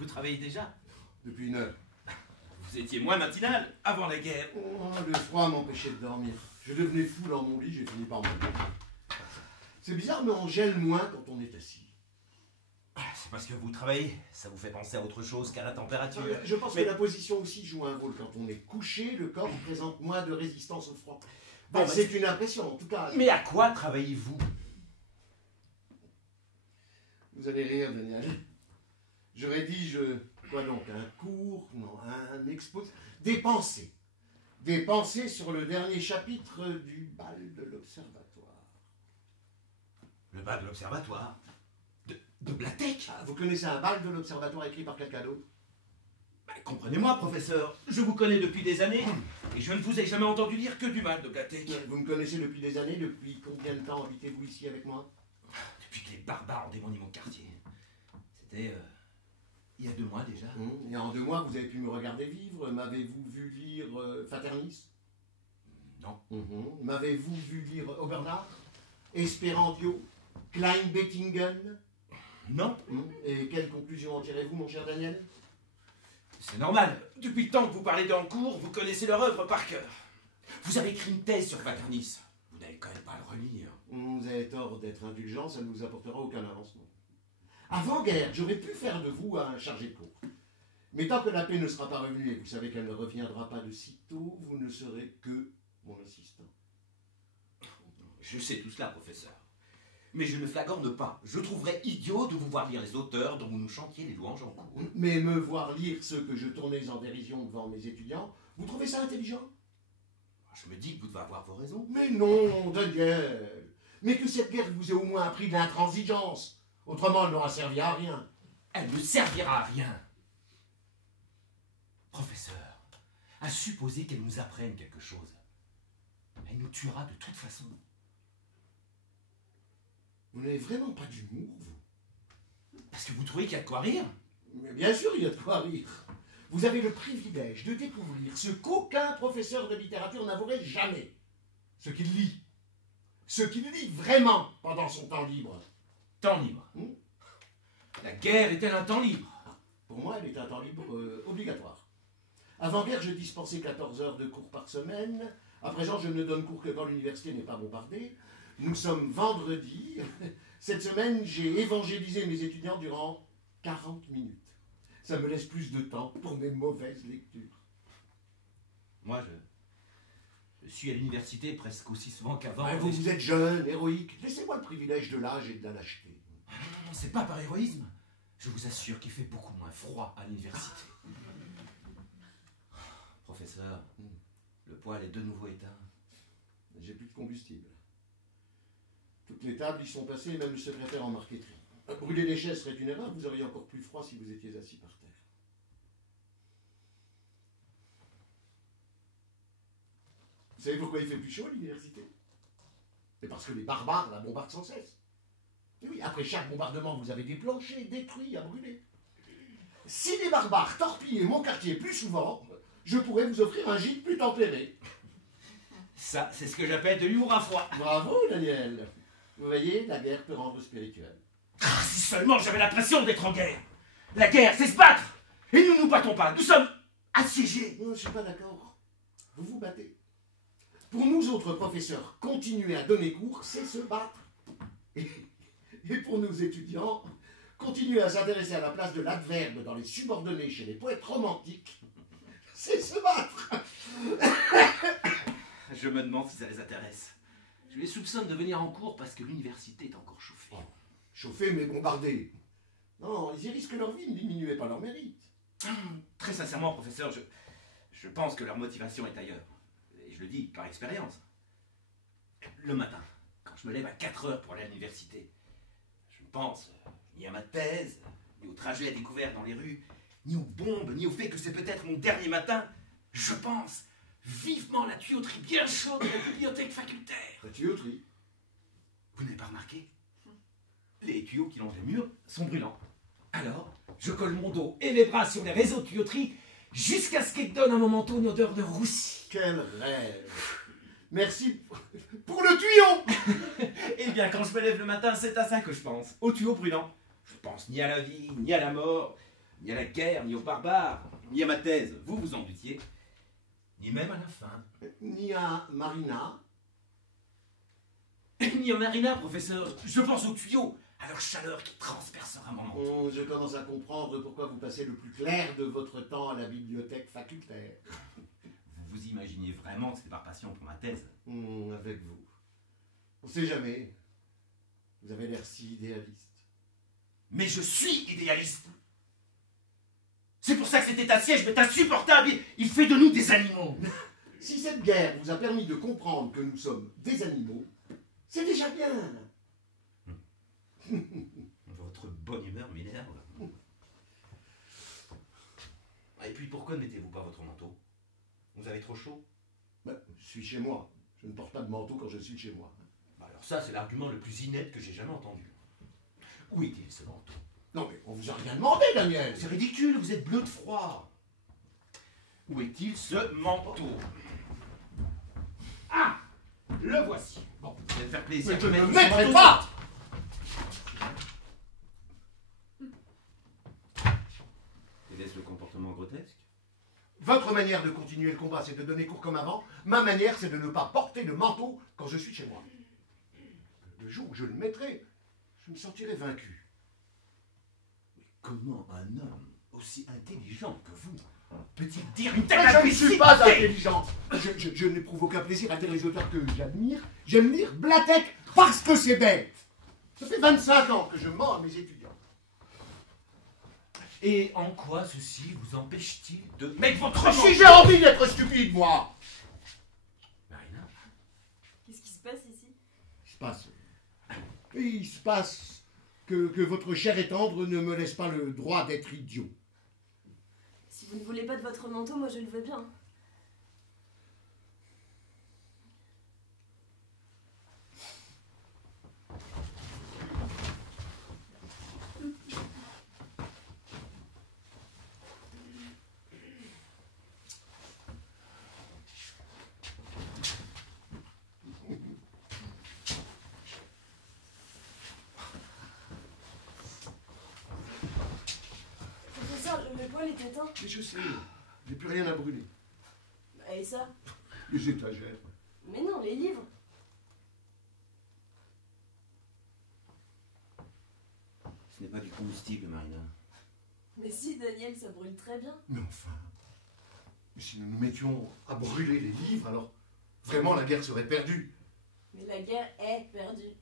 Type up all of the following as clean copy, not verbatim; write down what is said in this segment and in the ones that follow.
Vous travaillez déjà? Depuis une heure. Vous étiez moins matinal avant la guerre. Oh, le froid m'empêchait de dormir. Je devenais fou dans mon lit, j'ai fini par m'endormir. C'est bizarre, mais on gèle moins quand on est assis. C'est parce que vous travaillez, ça vous fait penser à autre chose qu'à la température. Je pense que la position aussi joue un rôle. Quand on est couché, le corps présente moins de résistance au froid. Bon, c'est une impression, en tout cas. Mais à quoi travaillez-vous? Vous allez rire, Daniel. Je rédige, quoi donc, un cours, non, un exposé, des pensées. Des pensées sur le dernier chapitre du bal de l'Observatoire. Le bal de l'Observatoire? De Blatek? Ah, vous connaissez un bal de l'Observatoire écrit par quelqu'un d'autre? Comprenez-moi, professeur, je vous connais depuis des années, et je ne vous ai jamais entendu dire que du mal de Blatek. Vous me connaissez depuis des années, depuis combien de temps habitez-vous ici avec moi? Depuis que les barbares ont démoli mon quartier. C'était il y a 2 mois déjà. Et en 2 mois, vous avez pu me regarder vivre. M'avez-vous vu lire Faternis? Non. M'avez-vous vu lire Obernard, Esperandio, Klein-Bettingen? Non. Et quelle conclusion en tirez-vous, mon cher Daniel? C'est normal. Depuis le temps que vous parlez dans le cours, vous connaissez leur œuvre par cœur. Vous avez écrit une thèse sur Faternis. Vous n'allez quand même pas le relire. Vous avez tort d'être indulgent, ça ne vous apportera aucun avancement. Avant-guerre, j'aurais pu faire de vous un chargé de cours. Mais tant que la paix ne sera pas revenue, et vous savez qu'elle ne reviendra pas de sitôt, vous ne serez que mon assistant. Je sais tout cela, professeur. Mais je ne flagorne pas. Je trouverais idiot de vous voir lire les auteurs dont vous nous chantiez les louanges en cours. Mais me voir lire ceux que je tournais en dérision devant mes étudiants, vous trouvez ça intelligent? Je me dis que vous devez avoir vos raisons. Mais non, Daniel. Mais que cette guerre vous ait au moins appris de l'intransigeance. Autrement, elle n'aura servi à rien. Elle ne servira à rien. Professeur, à supposer qu'elle nous apprenne quelque chose, elle nous tuera de toute façon. Vous n'avez vraiment pas d'humour, vous? Parce que vous trouvez qu'il y a de quoi rire? Mais bien sûr, il y a de quoi rire. Vous avez le privilège de découvrir ce qu'aucun professeur de littérature n'avouerait jamais. Ce qu'il lit. Ce qu'il lit vraiment pendant son temps libre. Temps libre. La guerre est-elle un temps libre? Pour moi, elle est un temps libre obligatoire. Avant-guerre, je dispensais 14 heures de cours par semaine. À présent, je ne donne cours que quand l'université n'est pas bombardée. Nous sommes vendredi. Cette semaine, j'ai évangélisé mes étudiants durant 40 minutes. Ça me laisse plus de temps pour mes mauvaises lectures. Moi, je suis à l'université presque aussi souvent qu'avant. Ouais, vous êtes jeune, héroïque. Laissez-moi le privilège de l'âge et de la lâcheté. Non, c'est pas par héroïsme. Je vous assure qu'il fait beaucoup moins froid à l'université. Professeur, le poêle est de nouveau éteint. J'ai plus de combustible. Toutes les tables y sont passées, même le secrétaire en marqueterie. Brûler les chaises serait une erreur, vous auriez encore plus froid si vous étiez assis par terre. Vous savez pourquoi il fait plus chaud à l'université? C'est parce que les barbares la bombardent sans cesse. Et oui, après chaque bombardement, vous avez des planchers détruits à brûler. Si les barbares torpillaient mon quartier plus souvent, je pourrais vous offrir un gîte plus tempéré. Ça, c'est ce que j'appelle de l'humour à froid. Bravo, Daniel. Vous voyez, la guerre peut rendre spirituel. Ah, si seulement j'avais l'impression d'être en guerre. La guerre, c'est se battre. Et nous ne nous battons pas. Nous sommes assiégés. Non, je ne suis pas d'accord. Vous vous battez. Pour nous autres professeurs, continuer à donner cours, c'est se battre. Et pour nos étudiants, continuer à s'intéresser à la place de l'adverbe dans les subordonnés chez les poètes romantiques, c'est se battre. Je me demande si ça les intéresse. Je les soupçonne de venir en cours parce que l'université est encore chauffée. Oh, chauffée mais bombardée. Non, ils y risquent leur vie, ne diminuez pas leur mérite. Très sincèrement, professeur, je pense que leur motivation est ailleurs. Et je le dis par expérience. Le matin, quand je me lève à 4 heures pour aller à l'université, je ne pense ni à ma thèse, ni au trajet à découvert dans les rues, ni aux bombes, ni au fait que c'est peut-être mon dernier matin. Je pense vivement la tuyauterie bien chaude de la bibliothèque facultaire. La tuyauterie? Vous n'avez pas remarqué? Les tuyaux qui longent les murs sont brûlants. Alors, je colle mon dos et les bras sur les réseaux de tuyauterie jusqu'à ce qu'ils donnent à mon manteau une odeur de roussi. Quel rêve! Merci pour le tuyau! Eh bien, quand je me lève le matin, c'est à ça que je pense, aux tuyaux brûlants. Je pense ni à la vie, ni à la mort. Ni à la guerre, ni aux barbares, ni à ma thèse, vous vous en doutiez, ni même à la fin. Ni à Marina. Ni à Marina, professeur. Je pense aux tuyaux, à leur chaleur qui transpercera mon manteau. Je commence à comprendre pourquoi vous passez le plus clair de votre temps à la bibliothèque facultaire. Vous vous imaginez vraiment que c'était par passion pour ma thèse? Avec vous. On sait jamais. Vous avez l'air si idéaliste. Mais je suis idéaliste. C'est pour ça que cet état de siège m'est insupportable. Il fait de nous des animaux. Si cette guerre vous a permis de comprendre que nous sommes des animaux, c'est déjà bien. Votre bonne humeur m'énerve. Et puis pourquoi ne mettez-vous pas votre manteau? Vous avez trop chaud? Je suis chez moi. Je ne porte pas de manteau quand je suis chez moi. Alors ça, c'est l'argument le plus inepte que j'ai jamais entendu. Où est-il ce manteau? Non mais on vous a rien demandé, Daniel. C'est ridicule, vous êtes bleu de froid. Où est-il ce manteau? Ah, le voici. Bon, vous allez me faire plaisir. Mais je ne me mettrai pas. Est-ce le comportement grotesque? Votre manière de continuer le combat, c'est de donner cours comme avant. Ma manière, c'est de ne pas porter de manteau quand je suis chez moi. Le jour où je le mettrai, je me sentirai vaincu. Mais comment un homme aussi intelligent que vous peut-il dire une telle Je ne imbécilité? suis pas intelligent. Je n'éprouve aucun plaisir à lire les auteurs que j'admire. J'aime lire Blatek parce que c'est bête. Ça fait 25 ans que je mens à mes étudiants. Et en quoi ceci vous empêche-t-il de mettre votre Si manteau? j'ai envie d'être stupide, moi. Marina? Qu'est-ce qui se passe ici? Il se passe que votre chair et tendre ne me laisse pas le droit d'être idiot. Si vous ne voulez pas de votre manteau, moi je le veux bien. Professeur, le poêle est éteint. Mais je sais, j'ai plus rien à brûler. Et ça? Les étagères. Mais non, les livres. Ce n'est pas du combustible, Marina. Mais si, Daniel, ça brûle très bien. Mais enfin, si nous nous mettions à brûler les livres, alors vraiment la guerre serait perdue. Mais la guerre est perdue.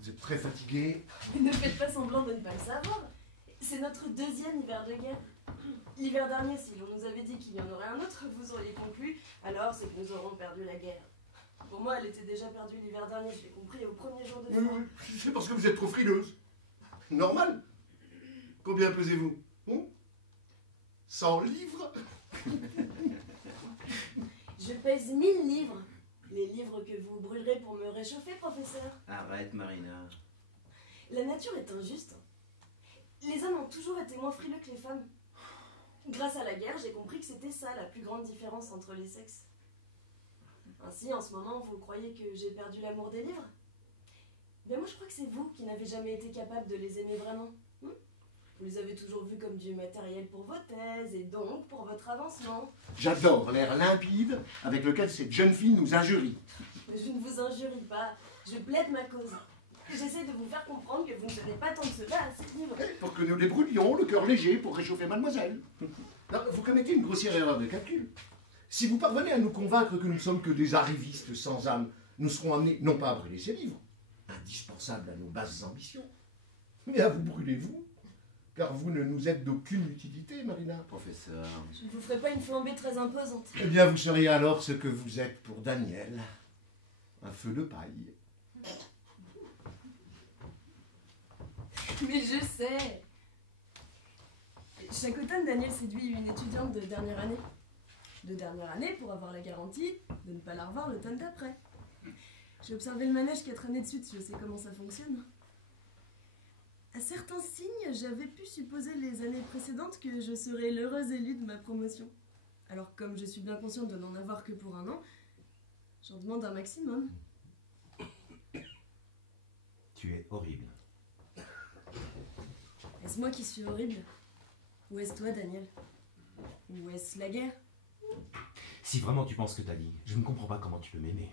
Vous êtes très fatigué. Mais ne faites pas semblant de ne pas le savoir. C'est notre deuxième hiver de guerre. L'hiver dernier, si l'on nous avait dit qu'il y en aurait un autre, vous auriez conclu, alors c'est que nous aurons perdu la guerre. Pour moi, elle était déjà perdue l'hiver dernier, je l'ai compris au premier jour de froid. C'est parce que vous êtes trop frileuse. Normal. Combien pesez-vous 100 livres. Je pèse 1000 livres. Les livres que vous brûlerez pour me réchauffer, professeur. Arrête, Marina. La nature est injuste. Les hommes ont toujours été moins frileux que les femmes. Grâce à la guerre, j'ai compris que c'était ça la plus grande différence entre les sexes. Ainsi, en ce moment, vous croyez que j'ai perdu l'amour des livres? Ben moi, je crois que c'est vous qui n'avez jamais été capable de les aimer vraiment. Vous les avez toujours vus comme du matériel pour vos thèses et donc pour votre avancement. J'adore l'air limpide avec lequel cette jeune fille nous injurie. Mais je ne vous injurie pas, je plaide ma cause. J'essaie de vous faire comprendre que vous ne tenez pas tant que cela à ces livres. Pour que nous les brûlions, le cœur léger, pour réchauffer mademoiselle. Non, vous commettez une grossière erreur de calcul. Si vous parvenez à nous convaincre que nous ne sommes que des arrivistes sans âme, nous serons amenés non pas à brûler ces livres, indispensables à nos basses ambitions, mais à vous brûler vous, car vous ne nous êtes d'aucune utilité, Marina. Professeur. Je ne vous ferai pas une flambée très imposante. Eh bien, vous seriez alors ce que vous êtes pour Daniel, un feu de paille. Mais je sais. Chaque automne, Daniel séduit une étudiante de dernière année. De dernière année pour avoir la garantie de ne pas la revoir l'automne d'après. J'ai observé le manège 4 années de suite, je sais comment ça fonctionne. À certains signes, j'avais pu supposer les années précédentes que je serais l'heureuse élue de ma promotion. Alors comme je suis bien consciente de n'en avoir que pour un an, j'en demande un maximum. Tu es horrible. moi qui suis horrible? Ou est-ce toi, Daniel? Ou est-ce la guerre? Si vraiment tu penses que t'as dit, je ne comprends pas comment tu peux m'aimer.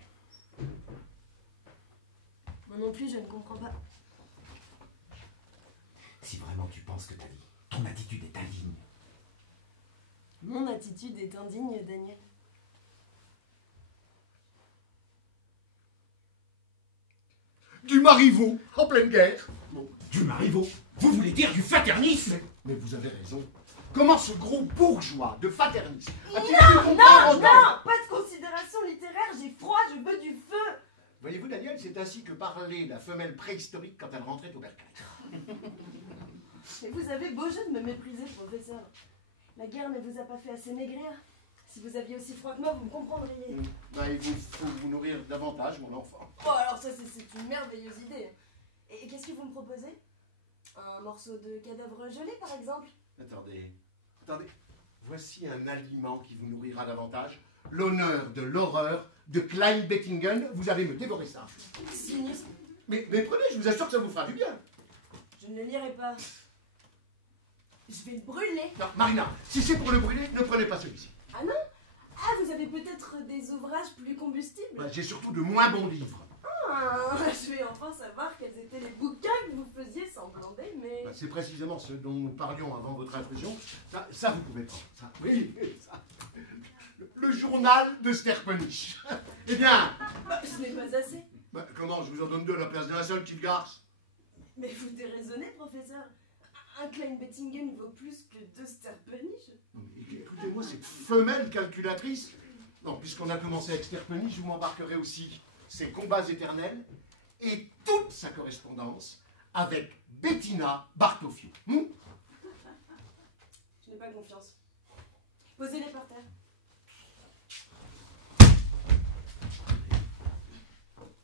Moi non plus, je ne comprends pas. Si vraiment tu penses que t'as dit, ton attitude est indigne. Mon attitude est indigne, Daniel. Du Marivaux, en pleine guerre. Bon. Du Marivaux? Vous voulez dire du faternisme? Mais vous avez raison. Comment ce gros bourgeois de faternisme a-t-il pu Non, comprendre non, pas de considération littéraire, j'ai froid, je veux du feu. Voyez-vous, Daniel, c'est ainsi que parlait la femelle préhistorique quand elle rentrait au bercail. Mais vous avez beau jeu de me mépriser, professeur. La guerre ne vous a pas fait assez maigrir. Si vous aviez aussi froid que moi, vous me comprendriez. Ben, il vous faut vous nourrir davantage, mon enfant. Oh, alors ça, c'est une merveilleuse idée. Et qu'est-ce que vous me proposez? Un morceau de cadavre gelé, par exemple? Attendez. Voici un aliment qui vous nourrira davantage. L'honneur de l'horreur de Klein-Bettingen. Vous allez me dévorer ça. Cynisme. Mais prenez, je vous assure que ça vous fera du bien. Je ne le lirai pas. Je vais le brûler. Non, Marina, si c'est pour le brûler, ne prenez pas celui-ci. Ah non? Ah, vous avez peut-être des ouvrages plus combustibles? Ben, j'ai surtout de moins bons livres. Ah, je vais enfin savoir quels étaient les bouquins que vous faisiez semblant d'aimer. Ben, c'est précisément ce dont nous parlions avant votre intrusion. Ça vous pouvez prendre. Ça, oui, ça. Le journal de Sterpenich. Eh bien... Bah, ce n'est pas assez. Ben, comment, je vous en donne deux à la place d'un seul, petite garce? Mais vous déraisonnez, professeur. Un Klein-Bettingen vaut plus que 2 Sterpenich. Écoutez-moi, cette femelle calculatrice. Non, puisqu'on a commencé avec Sterpenich, je vous m'embarquerai aussi ses combats éternels et toute sa correspondance avec Bettina Bartofio. Je n'ai pas confiance. Posez-les par terre.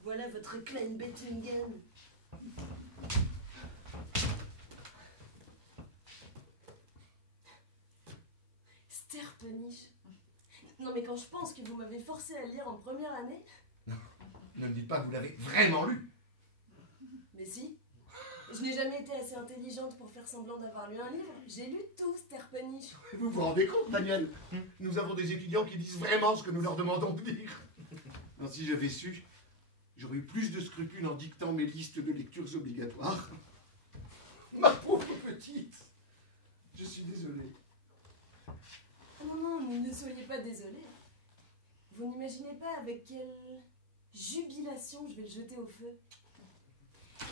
Voilà votre Klein-Bettingen. Sterpenich. Non mais quand je pense que vous m'avez forcé à lire en première année... Ne me dites pas que vous l'avez vraiment lu. Mais si. Je n'ai jamais été assez intelligente pour faire semblant d'avoir lu un livre. J'ai lu tout, Sterpenich. Vous vous rendez compte, Daniel? Nous avons des étudiants qui disent vraiment ce que nous leur demandons de dire. Non, si j'avais su, j'aurais eu plus de scrupules en dictant mes listes de lectures obligatoires. Ma pauvre petite, je suis désolé. Non, ne soyez pas désolé. Vous n'imaginez pas avec quelle jubilation je vais le jeter au feu.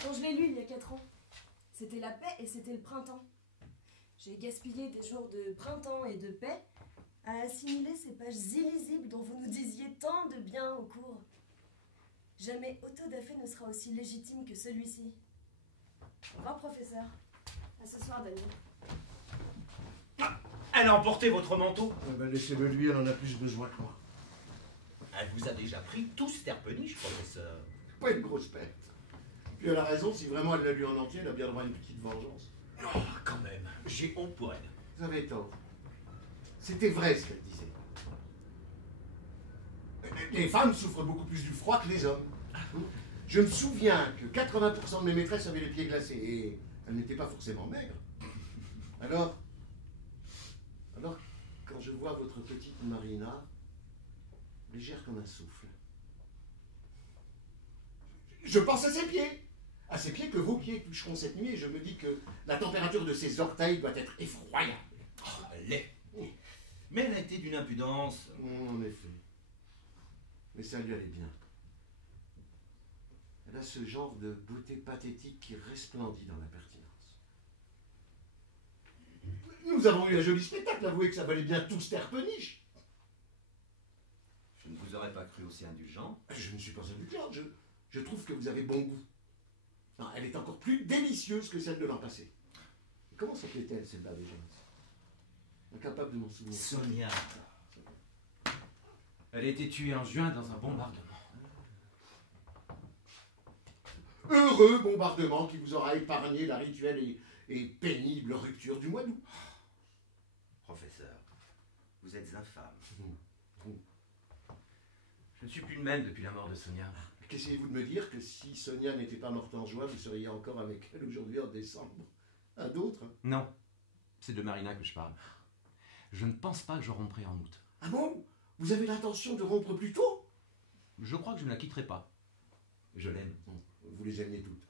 Quand je l'ai lu il y a 4 ans, c'était la paix et c'était le printemps. J'ai gaspillé des jours de printemps et de paix à assimiler ces pages illisibles dont vous nous disiez tant de bien au cours. Jamais autodafé ne sera aussi légitime que celui-ci. Au revoir, professeur. À ce soir, Daniel. Elle a emporté votre manteau? Laissez-le lui, elle en a plus besoin que moi. Elle vous a déjà pris tout Sterpenich, professeur. Pas une grosse perte. Puis elle a raison, si vraiment elle l'a lu en entier, elle a bien droit à une petite vengeance. Oh, quand même, j'ai honte pour elle. Vous avez tort. C'était vrai ce qu'elle disait. Les femmes souffrent beaucoup plus du froid que les hommes. Je me souviens que 80% de mes maîtresses avaient les pieds glacés et elles n'étaient pas forcément maigres. Alors, quand je vois votre petite Marina, légère comme un souffle, je pense à ses pieds. À ses pieds que vos pieds toucheront cette nuit et je me dis que la température de ses orteils doit être effroyable. Oh, elle l'est. Mais elle a été d'une impudence. En effet. Mais ça lui allait bien. Elle a ce genre de beauté pathétique qui resplendit dans la pertinence. Nous avons eu un joli spectacle, avouez que ça valait bien tout Sterpenich. Je ne vous aurais pas cru aussi indulgent. Je ne suis pas indulgent, je trouve que vous avez bon goût. Non, elle est encore plus délicieuse que celle de l'an passé. Comment s'appelait-elle, celle-là, déjà? Incapable de m'en souvenir. Sonia. Elle a été tuée en juin dans un bombardement. Heureux bombardement qui vous aura épargné la rituelle et pénible rupture du mois d'août. Professeur, vous êtes infâme. Je ne suis plus le même depuis la mort de Sonia. Qu'essayez-vous de me dire que si Sonia n'était pas morte en juin, vous seriez encore avec elle aujourd'hui en décembre? À d'autres? Non, c'est de Marina que je parle. Je ne pense pas que je romprai en août. Ah bon? Vous avez l'intention de rompre plus tôt? Je crois que je ne la quitterai pas. Je l'aime. Vous les aimez toutes.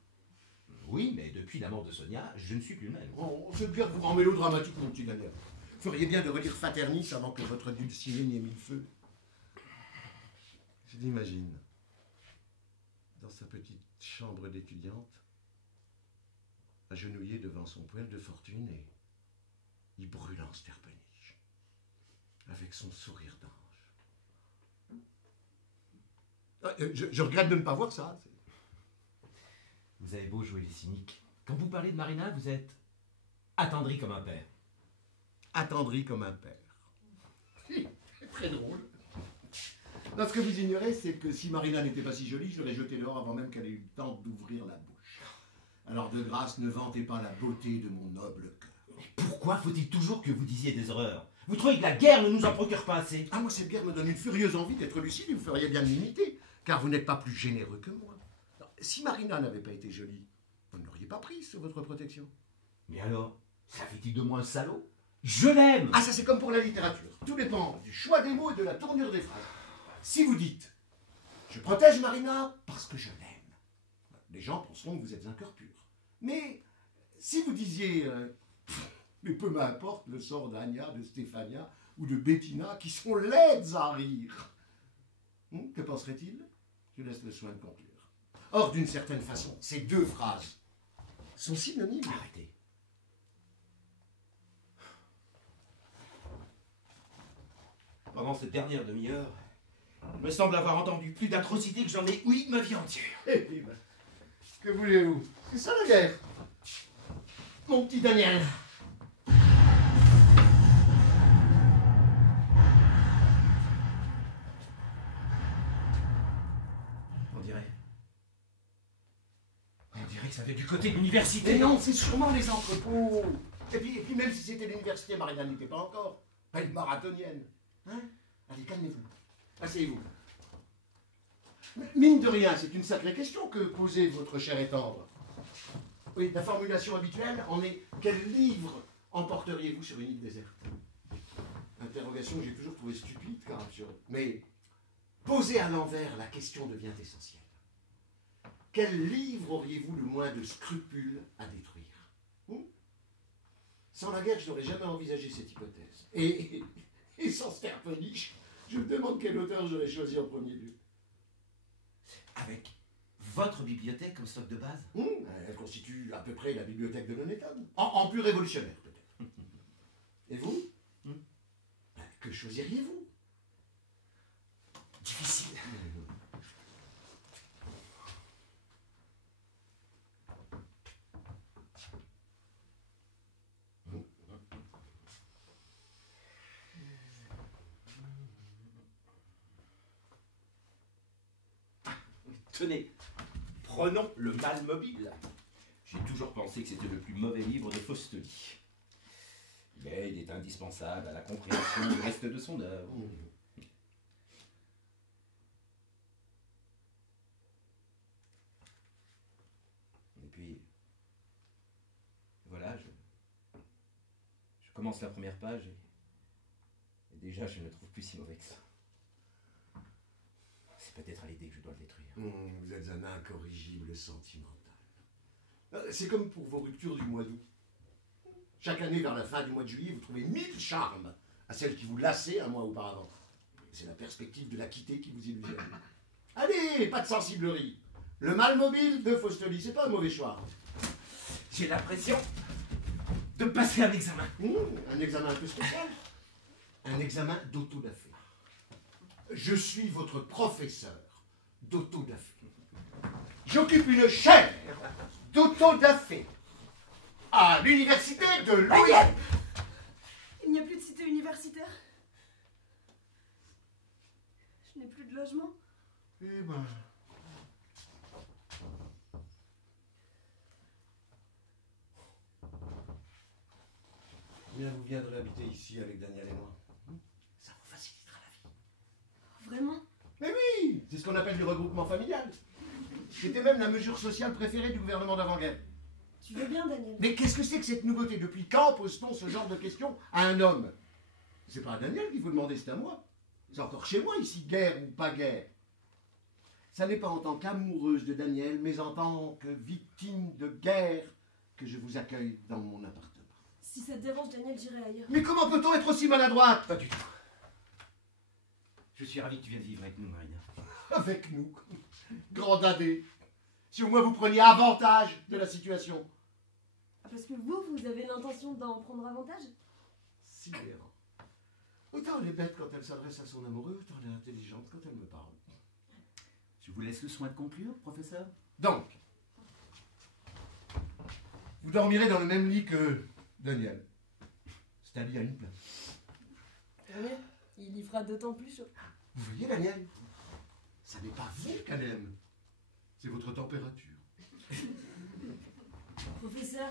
Oui, mais depuis la mort de Sonia, je ne suis plus le même. Oh, c'est bien que vous rend mélodramatique, mon petit Daniel. Vous feriez bien de relire Faternis avant que votre dulcinée n'y ait mis le feu. Je l'imagine, dans sa petite chambre d'étudiante, agenouillé devant son poêle de fortune et y brûlant Sterpenich, avec son sourire d'ange. Ah, je regrette de ne pas voir ça. Vous avez beau jouer les cyniques. Quand vous parlez de Marina, vous êtes attendri comme un père. Attendri comme un père. Très drôle. Non, ce que vous ignorez, c'est que si Marina n'était pas si jolie, je l'aurais jetée dehors avant même qu'elle ait eu le temps d'ouvrir la bouche. Alors de grâce, ne vantez pas la beauté de mon noble cœur. Pourquoi faut-il toujours que vous disiez des horreurs? Vous trouvez que la guerre ne nous en procure pas assez? Ah, moi, cette guerre me donne une furieuse envie d'être lucide et vous feriez bien de m'imiter, car vous n'êtes pas plus généreux que moi. Alors, si Marina n'avait pas été jolie, vous ne l'auriez pas prise sous votre protection. Mais alors, ça fait-il de moi un salaud? Je l'aime! Ah, ça c'est comme pour la littérature. Tout dépend du choix des mots et de la tournure des phrases. Si vous dites « Je protège Marina parce que je l'aime », les gens penseront que vous êtes un cœur pur. Mais si vous disiez « Mais peu m'importe le sort d'Anya, de Stéphania ou de Bettina qui sont laides à rire », que penserait-il? Je laisse le soin de conclure. Or, d'une certaine façon, ces deux phrases sont synonymes. Arrêtez. Pendant cette dernière demi-heure, il me semble avoir entendu plus d'atrocités que j'en ai ouï ma vie entière. Eh bien, que voulez-vous? C'est ça la guerre. Mon petit Daniel. On dirait que ça fait du côté de l'université. Mais non, c'est sûrement les entrepôts. Et puis même si c'était l'université, Marina n'était pas encore. Elle est marathonienne. Hein? Allez, calmez-vous. Asseyez-vous. Mine de rien, c'est une sacrée question que posait votre cher et tendre. Oui, la formulation habituelle en est « Quel livre emporteriez-vous sur une île déserte ?» Interrogation que j'ai toujours trouvée stupide car absurde. Mais posée à l'envers, la question devient essentielle. Quel livre auriez-vous le moins de scrupules à détruire? Sans la guerre, je n'aurais jamais envisagé cette hypothèse. Et sans Sterpenich, je me demande quel auteur j'aurais choisi en premier lieu. Avec votre bibliothèque comme stock de base? Elle constitue à peu près la bibliothèque de l'Honnêton. En plus révolutionnaire, peut-être. Et vous? Que choisiriez-vous? Difficile. Tenez, prenons le Mal mobile. J'ai toujours pensé que c'était le plus mauvais livre de Faustoli. Mais il est indispensable à la compréhension du reste de son œuvre. Et puis, voilà, je commence la première page et déjà je ne le trouve plus si mauvais que ça. C'est peut-être à l'idée que je dois le détruire. Vous êtes un incorrigible sentimental. C'est comme pour vos ruptures du mois d'août. Chaque année, vers la fin du mois de juillet, vous trouvez 1000 charmes à celle qui vous lassait un mois auparavant. C'est la perspective de la quitter qui vous illusionne. Allez, pas de sensiblerie. Le Mal mobile de Faustoli, c'est pas un mauvais choix. J'ai l'impression de passer un examen. Un examen un peu spécial. Un examen d'autodafé. Je suis votre professeur d'autodafé. J'occupe une chaire d'autodafé à l'université de l'OIM. Il n'y a plus de cité universitaire. Je n'ai plus de logement. Eh ben... Bien, vous viendrez habiter ici avec Daniel et moi. Ça vous facilitera la vie. Vraiment? Mais oui, c'est ce qu'on appelle du regroupement familial. C'était même la mesure sociale préférée du gouvernement d'avant-guerre. Tu veux bien, Daniel? Mais qu'est-ce que c'est que cette nouveauté? Depuis quand pose-t-on ce genre de questions à un homme? C'est pas à Daniel qu'il faut demander, c'est à moi. C'est encore chez moi ici, guerre ou pas guerre. Ça n'est pas en tant qu'amoureuse de Daniel, mais en tant que victime de guerre que je vous accueille dans mon appartement. Si ça te dérange, Daniel, j'irai ailleurs. Mais comment peut-on être aussi maladroite? Pas du tout. Je suis ravi que tu viennes vivre avec nous, Marina. Avec nous, grand dadé. Si au moins vous preniez avantage de la situation. Ah, parce que vous avez l'intention d'en prendre avantage? Sidérant. Autant elle est bête quand elle s'adresse à son amoureux, autant elle est intelligente quand elle me parle. Je vous laisse le soin de conclure, professeur. Donc, vous dormirez dans le même lit que Daniel. C'est un lit à une place. Tant mieux, il y fera d'autant plus chaud. Vous voyez, Daniel, ça n'est pas vous qu'elle aime, c'est votre température. Professeur,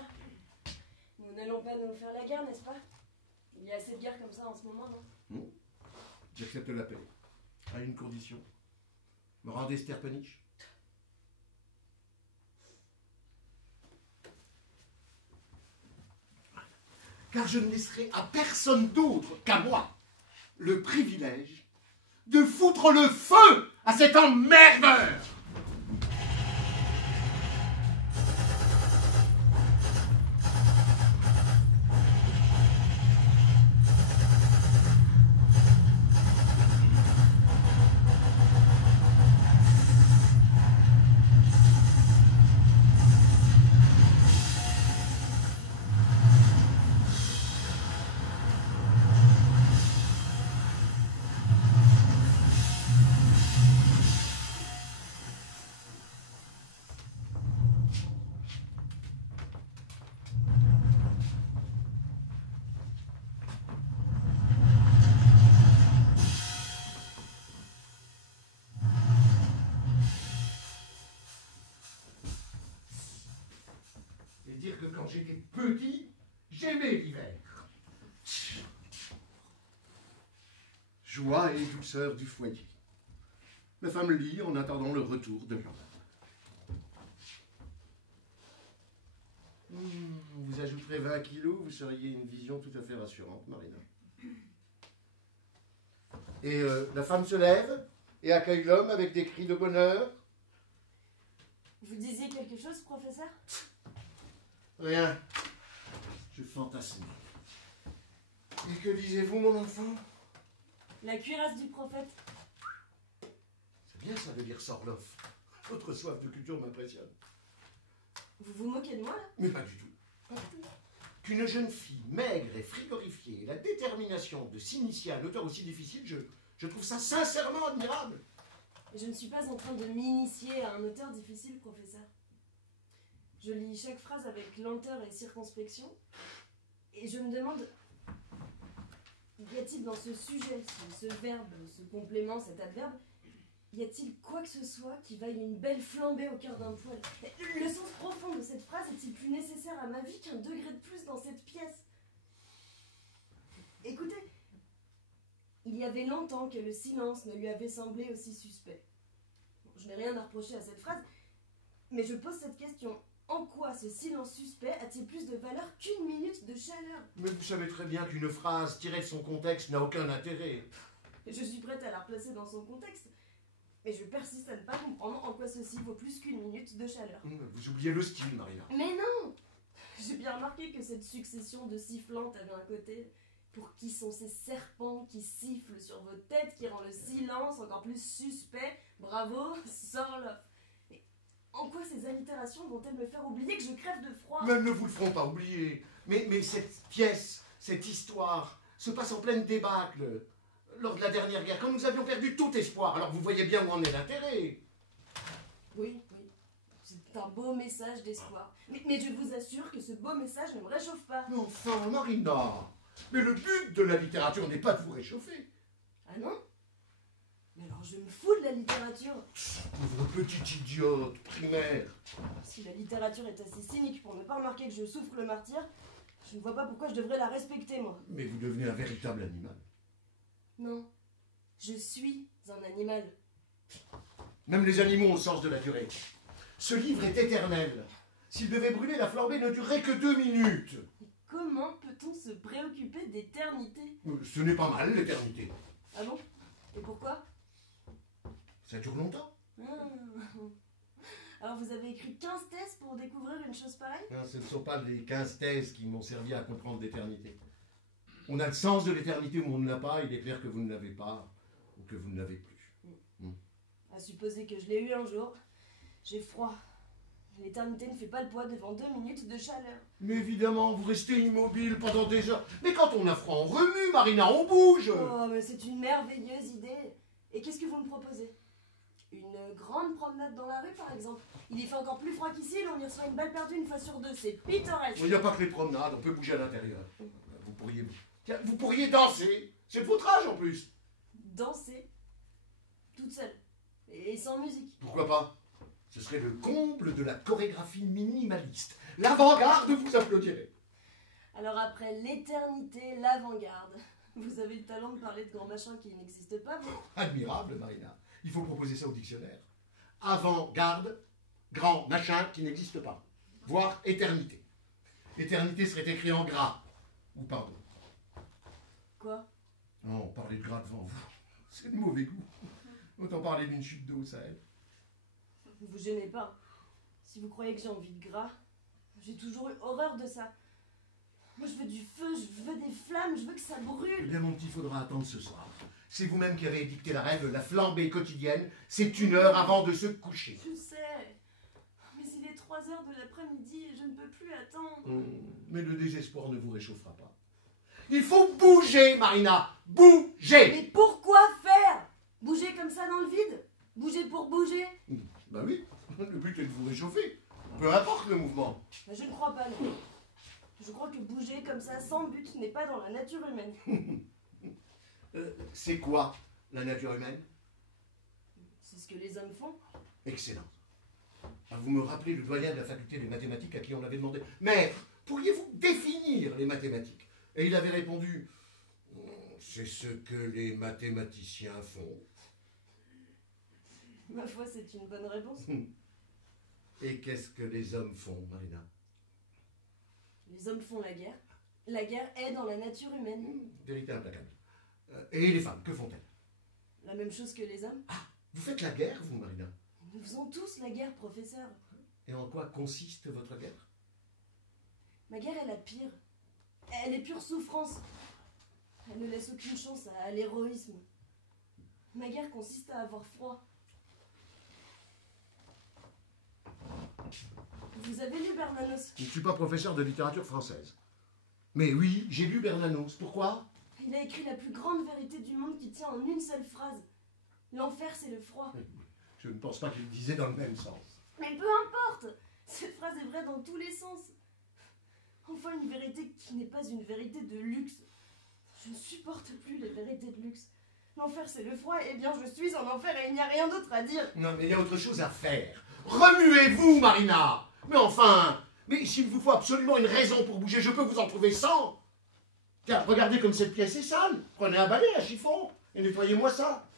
nous n'allons pas nous faire la guerre, n'est-ce pas? Il y a assez de guerres comme ça en ce moment, non? Non, j'accepte la paix, à une condition. Me rendez Sterpenich. Car je ne laisserai à personne d'autre qu'à moi le privilège de foutre le feu à cet emmerdeur. Dire que quand j'étais petit, j'aimais l'hiver. Joie et douceur du foyer. La femme lit en attendant le retour de l'homme. Vous ajouterez 20 kilos, vous seriez une vision tout à fait rassurante, Marina. Et la femme se lève et accueille l'homme avec des cris de bonheur. Vous disiez quelque chose, professeur? Rien. Je fantasme. Et que disiez-vous, mon enfant? La cuirasse du prophète. C'est bien ça de dire Sorloff. Votre soif de culture m'impressionne. Vous vous moquez de moi, là? Mais pas du tout. Pas du tout. Qu'une jeune fille maigre et frigorifiée ait la détermination de s'initier à un auteur aussi difficile, je trouve ça sincèrement admirable. Je ne suis pas en train de m'initier à un auteur difficile, professeur. Je lis chaque phrase avec lenteur et circonspection, et je me demande, y a-t-il dans ce sujet, ce verbe, ce complément, cet adverbe, y a-t-il quoi que ce soit qui vaille une belle flambée au cœur d'un poil? Le sens profond de cette phrase est-il plus nécessaire à ma vie qu'un degré de plus dans cette pièce? Écoutez, il y avait longtemps que le silence ne lui avait semblé aussi suspect. Bon, je n'ai rien à reprocher à cette phrase, mais je pose cette question. En quoi ce silence suspect a-t-il plus de valeur qu'une minute de chaleur? Mais vous savez très bien qu'une phrase tirée de son contexte n'a aucun intérêt. Je suis prête à la replacer dans son contexte, mais je persiste à ne pas comprendre en quoi ceci vaut plus qu'une minute de chaleur. Vous oubliez le style, Marina. Mais non! J'ai bien remarqué que cette succession de sifflantes avait un côté... Pour qui sont ces serpents qui sifflent sur vos têtes, qui rend le silence encore plus suspect? Bravo, Sorloff! En quoi ces allitérations vont-elles me faire oublier que je crève de froid? Mais elles ne vous le feront pas oublier. Mais cette pièce, cette histoire, se passe en pleine débâcle. Lors de la dernière guerre, quand nous avions perdu tout espoir, alors vous voyez bien où en est l'intérêt. Oui. C'est un beau message d'espoir. Mais je vous assure que ce beau message ne me réchauffe pas. Mais enfin, Marina, mais le but de la littérature n'est pas de vous réchauffer. Ah non? Mais alors je me fous de la littérature. Pauvre petite idiote primaire. Si la littérature est assez cynique pour ne pas remarquer que je souffre le martyre, je ne vois pas pourquoi je devrais la respecter, moi. Mais vous devenez un véritable animal. Non, je suis un animal. Même les animaux ont le sens de la durée. Ce livre est éternel. S'il devait brûler, la flambée ne durerait que 2 minutes. Comment peut-on se préoccuper d'éternité? Ce n'est pas mal, l'éternité. Ah bon? Et pourquoi? Ça dure longtemps. Alors vous avez écrit 15 thèses pour découvrir une chose pareille? Non, ce ne sont pas les 15 thèses qui m'ont servi à comprendre l'éternité. On a le sens de l'éternité ou on ne l'a pas, il est clair que vous ne l'avez pas, ou que vous ne l'avez plus. À supposer que je l'ai eu un jour, j'ai froid. L'éternité ne fait pas le poids devant 2 minutes de chaleur. Mais évidemment, vous restez immobile pendant des heures. Mais quand on a froid, on remue, Marina, on bouge. Oh, mais c'est une merveilleuse idée. Et qu'est-ce que vous me proposez? Une grande promenade dans la rue, par exemple. Il y fait encore plus froid qu'ici, et on y reçoit une balle perdue une fois sur 2. C'est pittoresque. Il n'y a pas que les promenades, on peut bouger à l'intérieur. Vous pourriez danser. C'est de votre âge en plus. Danser toute seule. Et sans musique. Pourquoi pas? Ce serait le comble de la chorégraphie minimaliste. L'avant-garde vous applaudirait. Alors après l'éternité, l'avant-garde. Vous avez le talent de parler de grands machins qui n'existent pas, vous. Admirable, Marina. Il faut proposer ça au dictionnaire. Avant-garde, grand machin qui n'existe pas. Voire éternité. Éternité serait écrit en gras. Ou pardon. Quoi? Non, parler de gras devant vous. C'est de mauvais goût. Autant parler d'une chute d'eau, ça aide. Ne vous gênez pas. Si vous croyez que j'ai envie de gras, j'ai toujours eu horreur de ça. Moi, je veux du feu, je veux des flammes, je veux que ça Eh brûle. bien, mon petit, faudra attendre ce soir. C'est vous-même qui avez édicté la règle, la flambée quotidienne, c'est 1 heure avant de se coucher. Je sais. Mais il est 3 heures de l'après-midi et je ne peux plus attendre. Mais le désespoir ne vous réchauffera pas. Il faut bouger, Marina. Bouger. Mais pourquoi faire? Bouger comme ça dans le vide? Bouger pour bouger? Bah oui, le but est de vous réchauffer. Peu importe le mouvement. Je ne crois pas, non. Je crois que bouger comme ça, sans but, n'est pas dans la nature humaine. C'est quoi la nature humaine? C'est ce que les hommes font. Excellent. Ah, vous me rappelez le doyen de la faculté des mathématiques à qui on avait demandé « Maître, pourriez-vous définir les mathématiques ?» Et il avait répondu « C'est ce que les mathématiciens font. » Ma foi, c'est une bonne réponse. Et qu'est-ce que les hommes font, Marina? Les hommes font la guerre. La guerre est dans la nature humaine. Vérité implacable. Et les femmes, que font-elles? La même chose que les hommes. Ah, vous faites la guerre, vous, Marina? Nous faisons tous la guerre, professeur. Et en quoi consiste votre guerre? Ma guerre est la pire. Elle est pure souffrance. Elle ne laisse aucune chance à l'héroïsme. Ma guerre consiste à avoir froid. Vous avez lu Bernanos? Je ne suis pas professeur de littérature française. Mais oui, j'ai lu Bernanos. Pourquoi? Il a écrit la plus grande vérité du monde qui tient en une seule phrase. L'enfer, c'est le froid. Je ne pense pas qu'il le disait dans le même sens. Mais peu importe! Cette phrase est vraie dans tous les sens. Enfin, une vérité qui n'est pas une vérité de luxe. Je ne supporte plus les vérités de luxe. L'enfer, c'est le froid, eh bien, je suis en enfer et il n'y a rien d'autre à dire. Non, mais il y a autre chose à faire. Remuez-vous, Marina! Mais enfin, mais s'il vous faut absolument une raison pour bouger, je peux vous en trouver 100. Tiens, regardez comme cette pièce est sale. Prenez un balai, un chiffon, et nettoyez-moi ça.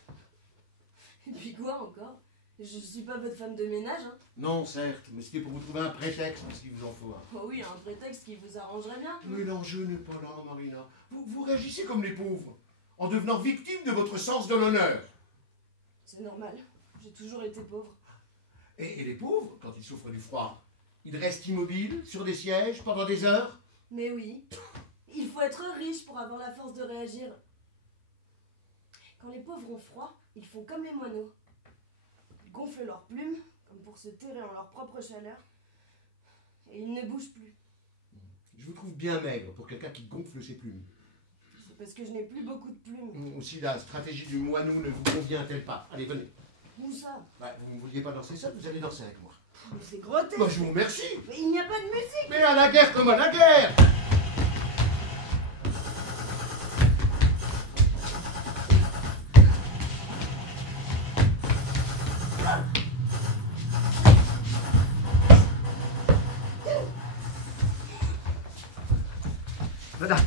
Et puis quoi encore? Je suis pas votre femme de ménage, hein. Non, certes, mais c'était pour vous trouver un prétexte, parce qu'il vous en faut un. Oh oui, un prétexte qui vous arrangerait bien. Mais l'enjeu n'est pas là, Marina. Vous réagissez comme les pauvres, en devenant victime de votre sens de l'honneur. C'est normal, j'ai toujours été pauvre. Et les pauvres, quand ils souffrent du froid, ils restent immobiles, sur des sièges, pendant des heures. Mais oui, il faut être riche pour avoir la force de réagir. Quand les pauvres ont froid, ils font comme les moineaux. Ils gonflent leurs plumes, comme pour se terrer en leur propre chaleur, et ils ne bougent plus. Je vous trouve bien maigre pour quelqu'un qui gonfle ses plumes. C'est parce que je n'ai plus beaucoup de plumes. Aussi la stratégie du moineau ne vous convient-elle pas? Allez, venez. Où ça? Bah, vous ne vouliez pas danser seul, vous allez danser avec moi. Mais c'est grotesque. Bah, je vous remercie. Mais il n'y a pas de musique. Mais à la guerre comme à la guerre. Madame,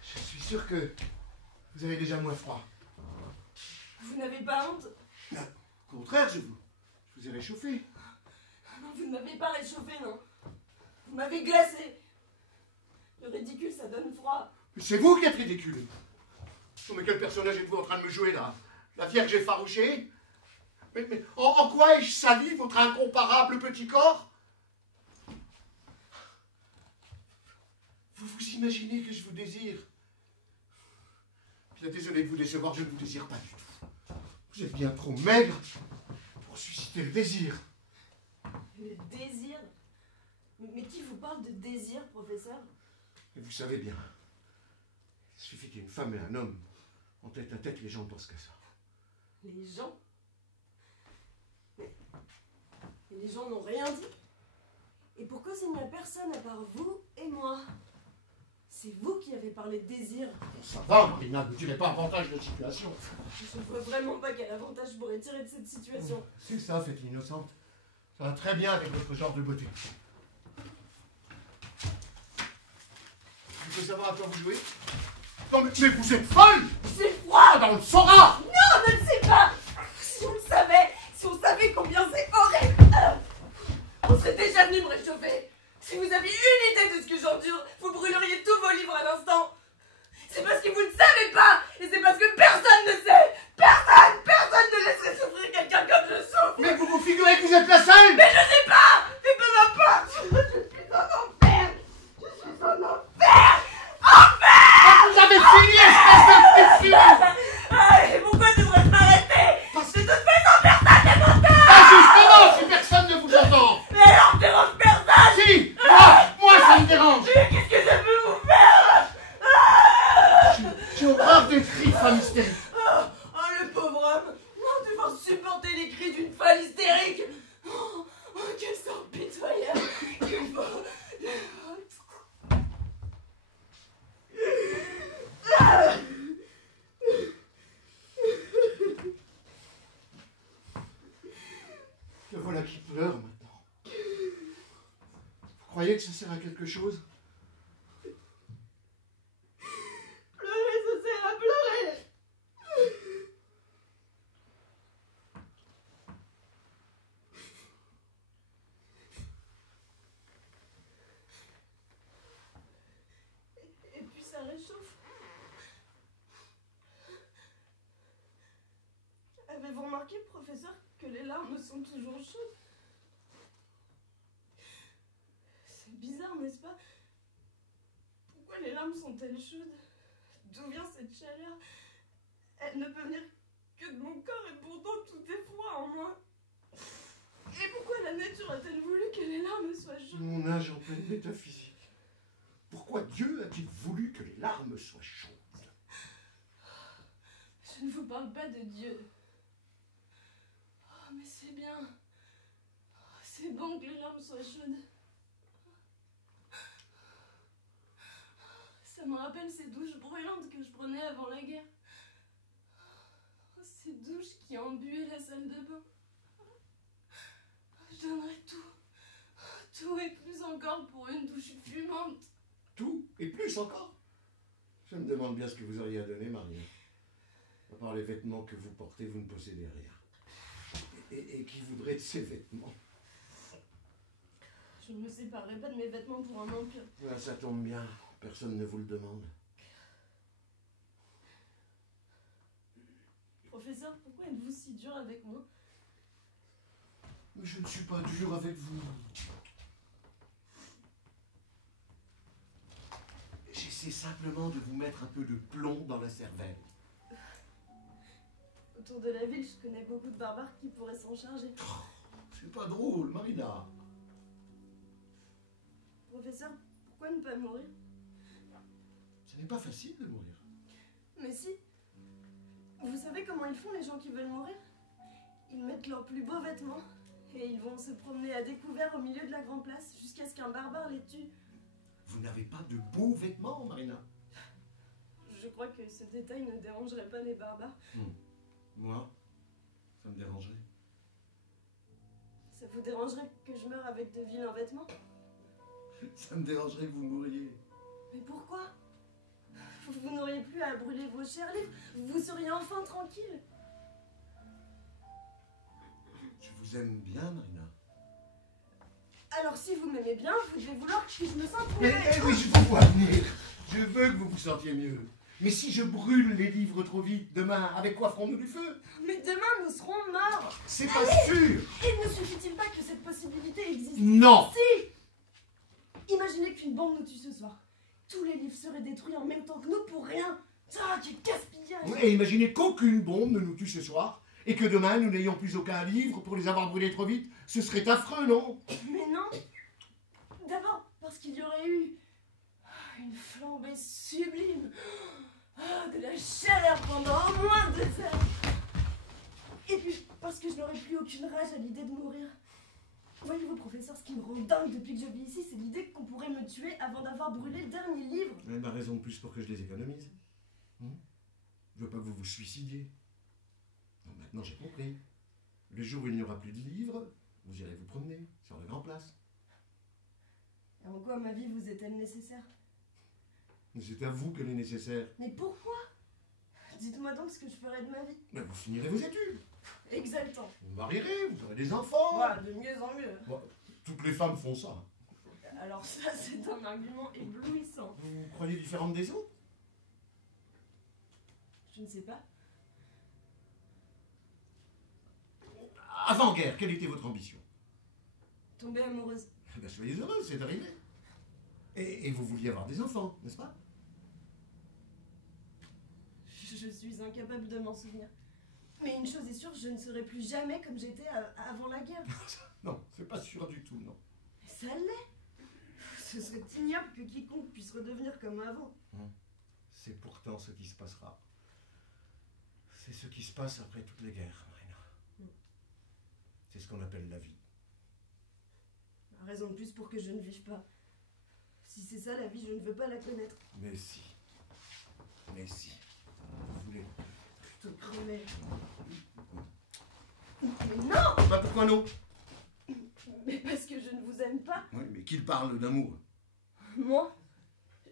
je suis sûr que vous avez déjà moins froid. Vous n'avez pas honte? Au contraire, je vous ai réchauffé. Non, vous ne m'avez pas réchauffé, non. Vous m'avez glacé. Le ridicule, ça donne froid. Mais c'est vous qui êtes ridicule. Oh, mais quel personnage êtes-vous en train de me jouer, là? La Vierge effarouchée? Mais en quoi ai-je sali votre incomparable petit corps? Vous vous imaginez que je vous désire? Bien désolé de vous décevoir, je ne vous désire pas du tout. Vous êtes bien trop maigre pour susciter le désir. Le désir? Mais qui vous parle de désir, professeur? Et vous savez bien, il suffit qu'il y ait une femme et un homme. En tête à tête, les gens ne pensent qu'à ça. Les gens? Mais les gens n'ont rien dit. Et pour cause, il n'y a personne à part vous et moi. C'est vous qui avez parlé de désir. Bon, ça va, Marina, ne tirez pas avantage de la situation. Je ne vois vraiment pas quel avantage je pourrais tirer de cette situation. C'est ça, faites l'innocente. Ça va très bien avec votre genre de beauté. Je peux savoir à quoi vous jouez? Non, mais vous êtes folle! C'est froid! Dans le Sora! Non, je ne sais pas! Si on savait combien c'est horrible! On serait déjà venu me réchauffer! Si vous aviez une idée de ce que j'endure, vous brûleriez tous vos livres à l'instant! C'est parce que vous ne savez pas! Et c'est parce que personne ne sait! Personne ne laisserait souffrir quelqu'un comme je souffre! Mais vous vous figurez que vous êtes la seule! Mais je sais pas! Mais peu m'importe! Je suis en enfer! Je suis en enfer! Vous avez fini, espèce de fissure! Et pourquoi devrais-je m'arrêter? De toute façon, personne ne m'entend! Ah, justement, si personne ne vous entend! Mais alors, dérange personne! Si! Moi, ça me dérange! Mais qu'est-ce que je peux vous faire? J'ai horreur des cris, femme hystérique! Oh, le pauvre homme! Non, devoir supporter les cris d'une folle hystérique! Oh, quel sort pitoyable! Qu'il faut... Le voilà qui pleure maintenant. Vous croyez que ça sert à quelque chose? Pleurer, ça sert à pleurer! Et puis ça réchauffe. Avez-vous remarqué, professeur, que les larmes sont toujours chaudes? C'est bizarre, n'est-ce pas? Pourquoi les larmes sont-elles chaudes? D'où vient cette chaleur? Elle ne peut venir que de mon corps et pourtant tout est froid en moi. Et pourquoi la nature a-t-elle voulu que les larmes soient chaudes? Mon âge en pleine métaphysique. Pourquoi Dieu a-t-il voulu que les larmes soient chaudes? Je ne vous parle pas de Dieu. Oh, mais c'est bien. Oh, c'est bon que les larmes soient chaudes. Ça me rappelle ces douches brûlantes que je prenais avant la guerre. Oh, ces douches qui embuaient la salle de bain. Je donnerais tout et plus encore pour une douche fumante. Tout et plus encore? Je me demande bien ce que vous auriez à donner, Marie. À part les vêtements que vous portez, vous ne possédez rien. Et qui voudrait de ces vêtements? Je ne me séparerai pas de mes vêtements pour un empire. Ah, ça tombe bien, personne ne vous le demande. Professeur, pourquoi êtes-vous si dur avec moi? Mais je ne suis pas dur avec vous. J'essaie simplement de vous mettre un peu de plomb dans la cervelle. Autour de la ville, je connais beaucoup de barbares qui pourraient s'en charger. C'est pas drôle, Marina. Professeur, pourquoi ne pas mourir? Ce n'est pas facile de mourir. Mais si. Vous savez comment ils font, les gens qui veulent mourir? Ils mettent leurs plus beaux vêtements et ils vont se promener à découvert au milieu de la grande place jusqu'à ce qu'un barbare les tue. Vous n'avez pas de beaux vêtements, Marina. Je crois que ce détail ne dérangerait pas les barbares. Moi, ça me dérangerait. Ça vous dérangerait que je meure avec de vilains vêtements? Ça me dérangerait que vous mouriez. Mais pourquoi? Vous n'auriez plus à brûler vos chers livres, vous seriez enfin tranquille. Je vous aime bien, Marina. Alors si vous m'aimez bien, vous devez vouloir que je me sente Eh mieux. oui, je vous vois venir. Je veux que vous vous sentiez mieux. Mais si je brûle les livres trop vite, demain, avec quoi ferons-nous du feu? Mais demain, nous serons morts. C'est pas sûr. Et ne suffit-il pas que cette possibilité existe? Non. Si. Imaginez qu'une bombe nous tue ce soir. Tous les livres seraient détruits en même temps que nous pour rien. Ah, quel gaspillage! Et imaginez qu'aucune bombe ne nous tue ce soir, et que demain, nous n'ayons plus aucun livre pour les avoir brûlés trop vite. Ce serait affreux, non? Mais non. D'abord parce qu'il y aurait eu une flambée sublime. De la chaleur pendant au moins 2 heures. Et puis parce que je n'aurais plus aucune rage à l'idée de mourir. Voyez-vous, professeur, ce qui me rend dingue depuis que je vis ici, c'est l'idée qu'on pourrait me tuer avant d'avoir brûlé le dernier livre. Eh ben, raison de plus pour que je les économise. Je veux pas que vous vous suicidiez. Non, maintenant j'ai compris. Le jour où il n'y aura plus de livres, vous irez vous promener sur de grandes places. Et en quoi ma vie vous est-elle nécessaire? C'est à vous qu'elle est nécessaire. Mais pourquoi? Dites-moi donc ce que je ferai de ma vie. Mais vous finirez vos études. Exaltant. Vous vous marierez, vous aurez des enfants. Voilà, de mieux en mieux. Bon, toutes les femmes font ça. Alors ça, c'est un argument éblouissant. Vous vous croyez différente des autres? Je ne sais pas. Avant-guerre, quelle était votre ambition? Tomber amoureuse. Ben, soyez heureux, c'est arrivé. Et vous vouliez avoir des enfants, n'est-ce pas? Je suis incapable de m'en souvenir. Mais une chose est sûre, je ne serai plus jamais comme j'étais avant la guerre. Non, c'est pas sûr du tout, non. Mais ça l'est. Ce serait ignoble que quiconque puisse redevenir comme avant. C'est pourtant ce qui se passera. C'est ce qui se passe après toutes les guerres, Marina. C'est ce qu'on appelle la vie. Raison de plus pour que je ne vive pas. Si c'est ça la vie, je ne veux pas la connaître. Mais si. Mais si. Vous voulez. Je te crever. Mais non! Bah pourquoi non? Mais parce que je ne vous aime pas. Oui, mais qu'il parle d'amour. Moi,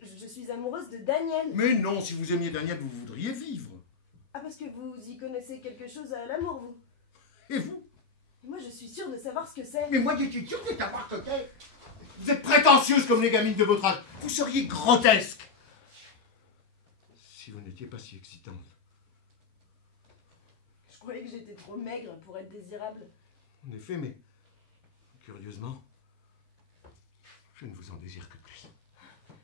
je suis amoureuse de Daniel. Mais non, si vous aimiez Daniel, vous voudriez vivre. Ah, parce que vous y connaissez quelque chose à l'amour, vous. Et vous? Et moi, je suis sûre de savoir ce que c'est. Mais moi, j'étais sûr de savoir ce que c'est. Vous êtes prétentieuse comme les gamines de votre âge. Vous seriez grotesque. Si vous n'étiez pas si excitante. Je croyais que j'étais trop maigre pour être désirable. En effet, mais curieusement, je ne vous en désire que plus.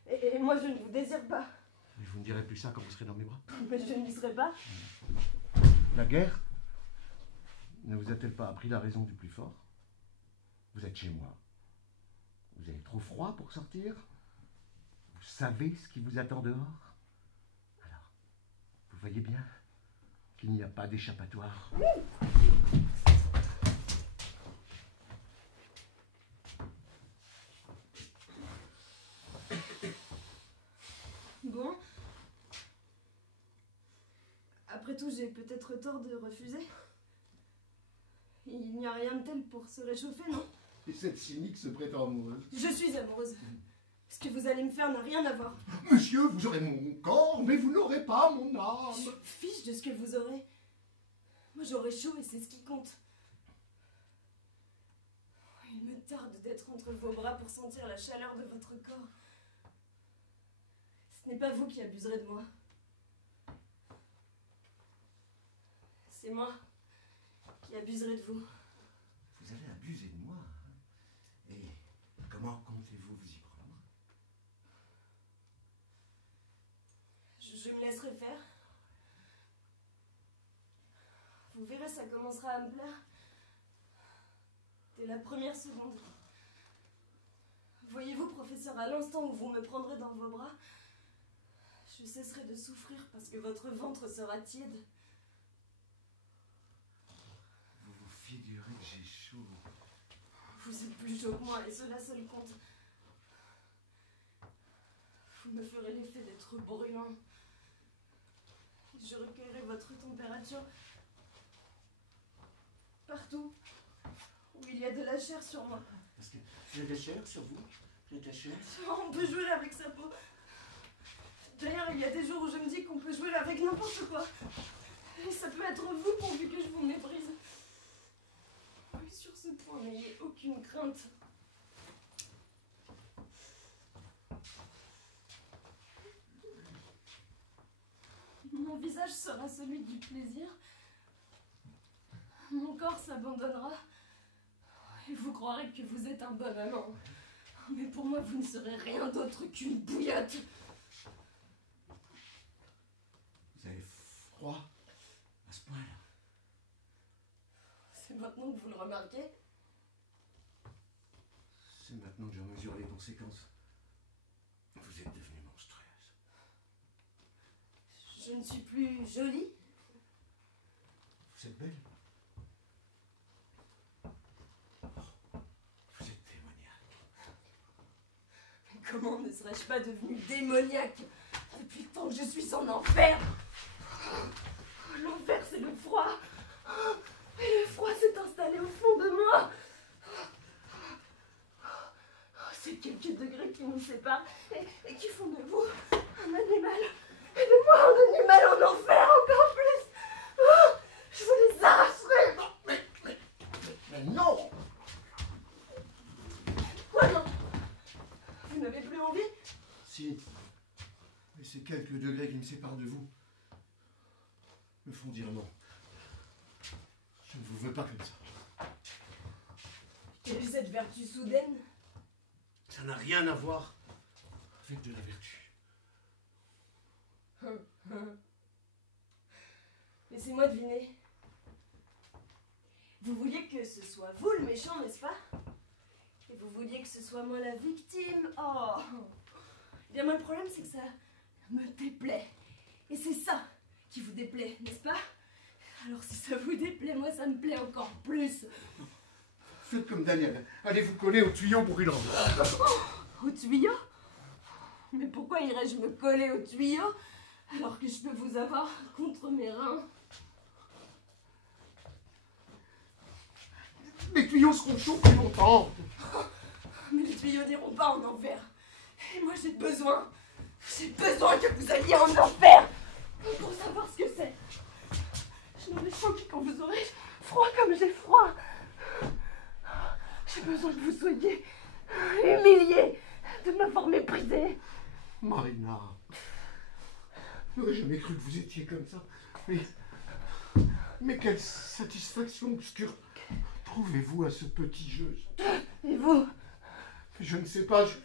Et moi, je ne vous désire pas. Mais vous ne direz plus ça quand vous serez dans mes bras. Mais je n'y serai pas. La guerre ne vous a-t-elle pas appris la raison du plus fort? Vous êtes chez moi. Vous avez trop froid pour sortir? Vous savez ce qui vous attend dehors? Alors, vous voyez bien qu'il n'y a pas d'échappatoire. Bon. Après tout, j'ai peut-être tort de refuser. Il n'y a rien de tel pour se réchauffer, non? Et cette cynique se prétend amoureuse. Je suis amoureuse. Ce que vous allez me faire n'a rien à voir. Monsieur, vous aurez mon corps, mais vous n'aurez pas mon âme. Je me fiche de ce que vous aurez. Moi, j'aurai chaud et c'est ce qui compte. Il me tarde d'être entre vos bras pour sentir la chaleur de votre corps. Ce n'est pas vous qui abuserez de moi. C'est moi qui abuserai de vous. Vous allez abuser de moi. Et comment comptez-vous vous y prendre? Je me laisserai faire. Vous verrez, ça commencera à me plaire. Dès la première seconde. Voyez-vous, professeur, à l'instant où vous me prendrez dans vos bras, je cesserai de souffrir parce que votre ventre sera tiède. Vous vous figurez que j'ai chaud. Vous êtes plus chaud que moi et cela seul compte. Vous me ferez l'effet d'être brûlant. Je recueillerai votre température partout où il y a de la chair sur moi. Parce que j'ai de la chair sur vous? J'ai de la chair? On peut jouer avec sa peau. D'ailleurs, il y a des jours où je me dis qu'on peut jouer avec n'importe quoi. Et ça peut être vous pourvu que je vous méprise. Oui, sur ce point, n'ayez aucune crainte. mon visage sera celui du plaisir. Mon corps s'abandonnera. Et vous croirez que vous êtes un bon amant. Mais pour moi, vous ne serez rien d'autre qu'une bouillotte. Vous avez froid à ce point-là? C'est maintenant que vous le remarquez? C'est maintenant que j'en mesure les conséquences. Vous êtes devenue monstrueuse. Je ne suis plus jolie. Vous êtes belle. Vous êtes démoniaque. Mais comment ne serais-je pas devenue démoniaque depuis le temps que je suis en enfer? L'enfer, c'est le froid. Et le froid s'est installé au fond de moi. Ces quelques degrés qui nous séparent et qui font de vous un animal. Et de moi un animal en enfer encore plus. Je vous les arracherai. Mais non! Quoi non? Vous n'avez plus envie? Si. Mais ces quelques degrés qui me séparent de vous me font dire non. Je ne vous veux pas comme ça. Quelle est cette vertu soudaine? Ça n'a rien à voir avec de la vertu. Laissez-moi deviner. Vous vouliez que ce soit vous le méchant, n'est-ce pas? Et vous vouliez que ce soit moi la victime? Oh! Eh bien, moi, le problème, c'est que ça me déplaît. Et c'est ça qui vous déplaît, n'est-ce pas? Alors, si ça vous déplaît, moi, ça me plaît encore plus. Faites comme Daniel. Allez vous coller au tuyau brûlant. Au tuyau? Mais pourquoi irais-je me coller au tuyau alors que je peux vous avoir contre mes reins? Les tuyaux seront chauds plus longtemps. Mais les tuyaux n'iront pas en enfer. Et moi j'ai besoin que vous alliez en enfer pour savoir ce que c'est. Je n'aurai chaud que quand vous aurez froid comme j'ai froid. J'ai besoin que vous soyez humiliés de m'avoir méprisé. Marina, j'aurais jamais cru que vous étiez comme ça. Mais quelle satisfaction obscure trouvez-vous à ce petit jeu? Et vous? Je ne sais pas, je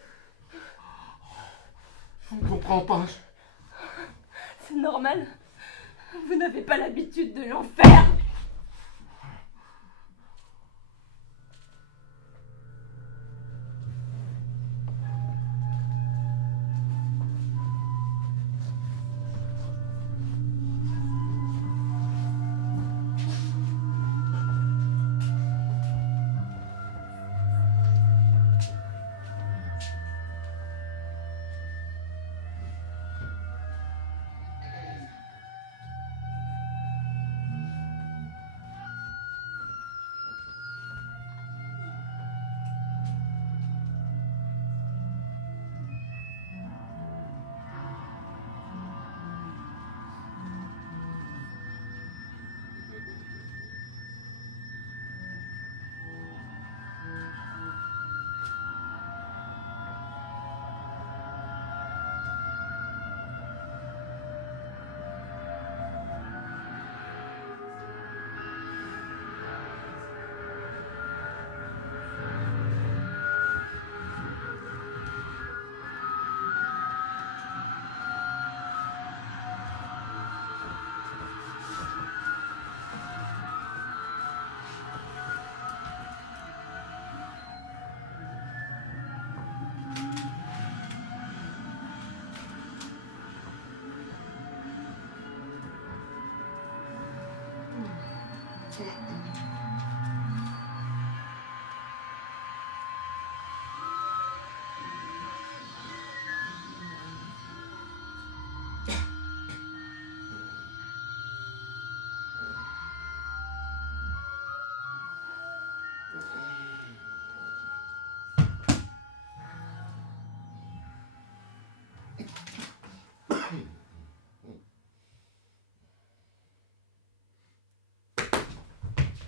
ne comprends pas. C'est normal. Vous n'avez pas l'habitude de l'enfer.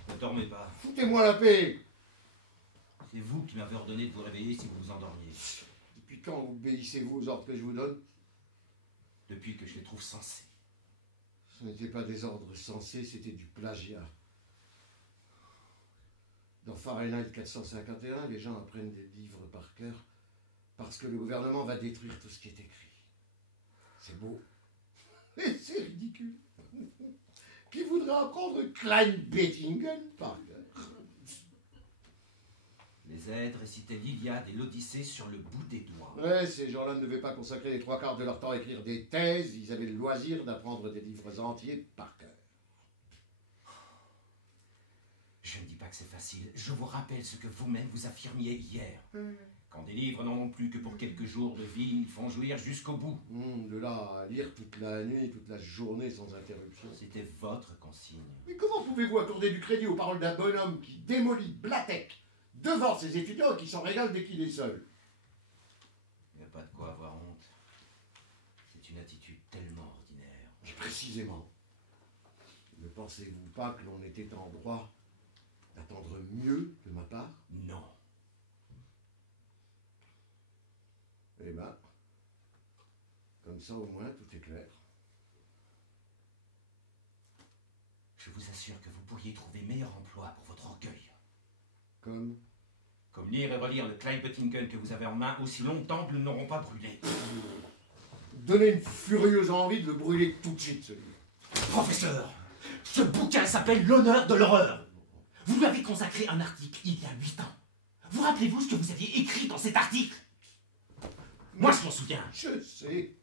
Ne dormez pas. Foutez-moi la paix. C'est vous qui m'avez ordonné de vous réveiller si vous vous endormiez. Depuis quand obéissez-vous aux ordres que je vous donne? Depuis que je les trouve sensés. Ce n'était pas des ordres sensés, c'était du plagiat. Dans Fahrenheit 451, les gens apprennent des livres par cœur parce que le gouvernement va détruire tout ce qui est écrit. C'est beau. Et c'est ridicule. Qui voudrait apprendre Klein-Bettingen par cœur? Les aides récitaient l'Iliade et l'Odyssée sur le bout des doigts. Ouais, ces gens-là ne devaient pas consacrer les 3/4 de leur temps à écrire des thèses, ils avaient le loisir d'apprendre des livres entiers par cœur. Je ne dis pas que c'est facile, je vous rappelle ce que vous-même vous affirmiez hier. Quand des livres n'en ont plus que pour quelques jours de vie, ils font jouir jusqu'au bout. De là à lire toute la nuit, toute la journée sans interruption. C'était votre consigne. Mais comment pouvez-vous accorder du crédit aux paroles d'un bonhomme qui démolit Blatek devant ses étudiants qui s'en régalent dès qu'il est seul? Il n'y a pas de quoi avoir honte. C'est une attitude tellement ordinaire. Mais précisément. Ne pensez-vous pas que l'on était en droit d'attendre mieux de ma part? Non. Eh ben, comme ça au moins tout est clair. Je vous assure que vous pourriez trouver meilleur emploi pour votre orgueil. Comme Lire et relire le Klein-Bettingen que vous avez en main aussi longtemps que nous n'aurons pas brûlé. Donnez une furieuse envie de le brûler tout de suite, ce livre. Professeur, ce bouquin s'appelle L'honneur de l'horreur. Vous lui avez consacré un article il y a 8 ans. Vous rappelez-vous ce que vous aviez écrit dans cet article? Moi, je m'en souviens. Je sais.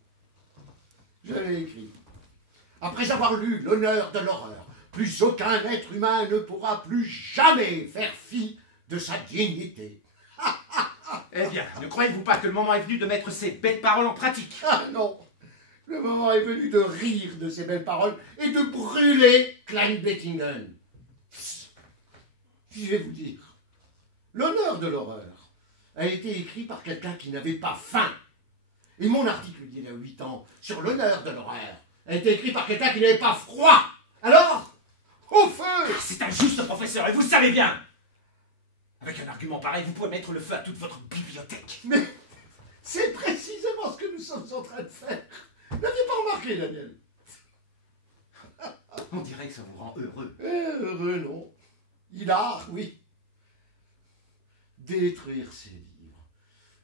J'avais écrit. Après avoir lu L'honneur de l'horreur, plus aucun être humain ne pourra plus jamais faire fi de sa dignité. Eh bien, ne croyez-vous pas que le moment est venu de mettre ces belles paroles en pratique? Ah non. Le moment est venu de rire de ces belles paroles et de brûler Klein-Bettingen. Je vais vous dire, L'honneur de l'horreur a été écrit par quelqu'un qui n'avait pas faim. Et mon article d'il y a 8 ans sur l'honneur de l'horreur a été écrit par quelqu'un qui n'avait pas froid. Alors, au feu! C'est injuste, professeur, et vous le savez bien. Avec un argument pareil, vous pouvez mettre le feu à toute votre bibliothèque. Mais c'est précisément ce que nous sommes en train de faire. N'aviez pas remarqué, Daniel? On dirait que ça vous rend heureux. Heureux, non. Hilar, oui. Détruire ces livres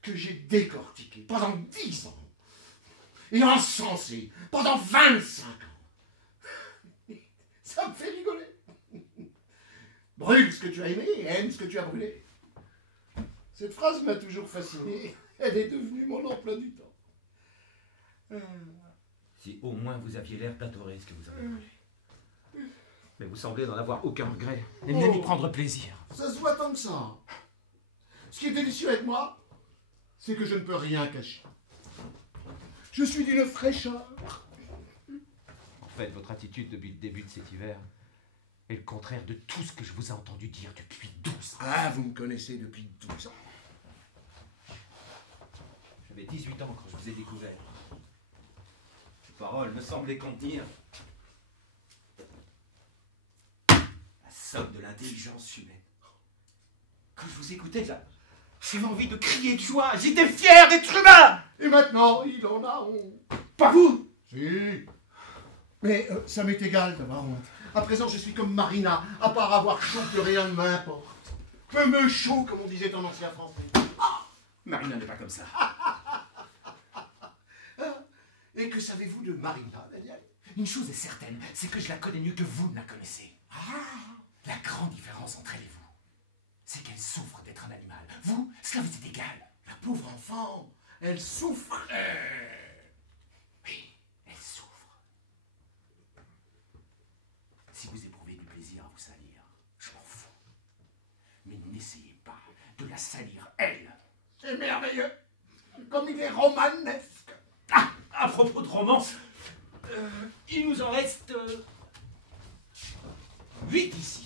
que j'ai décortiqués pendant 10 ans et encensés pendant 25 ans. Ça me fait rigoler. Brûle ce que tu as aimé et aime ce que tu as brûlé. Cette phrase m'a toujours fasciné. Elle est devenue mon emploi du temps. Si au moins vous aviez l'air d'adorer ce que vous avez brûlé. Mais vous semblez n'en avoir aucun regret, et même y prendre plaisir. Ça se voit tant que ça. Ce qui est délicieux avec moi, c'est que je ne peux rien cacher. Je suis d'une fraîcheur. En fait, votre attitude depuis le début de cet hiver est le contraire de tout ce que je vous ai entendu dire depuis 12 ans. Ah, vous me connaissez depuis 12 ans. J'avais 18 ans quand je vous ai découvert. Ces paroles me semblaient contenir la somme de l'intelligence humaine. Quand je vous écoutais, j'avais envie de crier de joie. J'étais fier d'être humain. Et maintenant, il en a honte. Pas vous. Si. Mais ça m'est égal d'avoir honte. À présent, je suis comme Marina, à part avoir chaud, que rien ne m'importe. Peu chaud, comme on disait en ancien français. Marina n'est pas comme ça. Et que savez-vous de Marina, Daniel? Une chose est certaine, c'est que je la connais mieux que vous ne la connaissez. La grande différence entre elle et vous, c'est qu'elle souffre d'être un animal. Vous, cela vous est égal. La pauvre enfant, elle souffre. Oui, elle souffre. Si vous éprouvez du plaisir à vous salir, je m'en fous. Mais n'essayez pas de la salir, elle. C'est merveilleux. Comme il est romanesque. Ah, à propos de romance, il nous en reste 8 ici.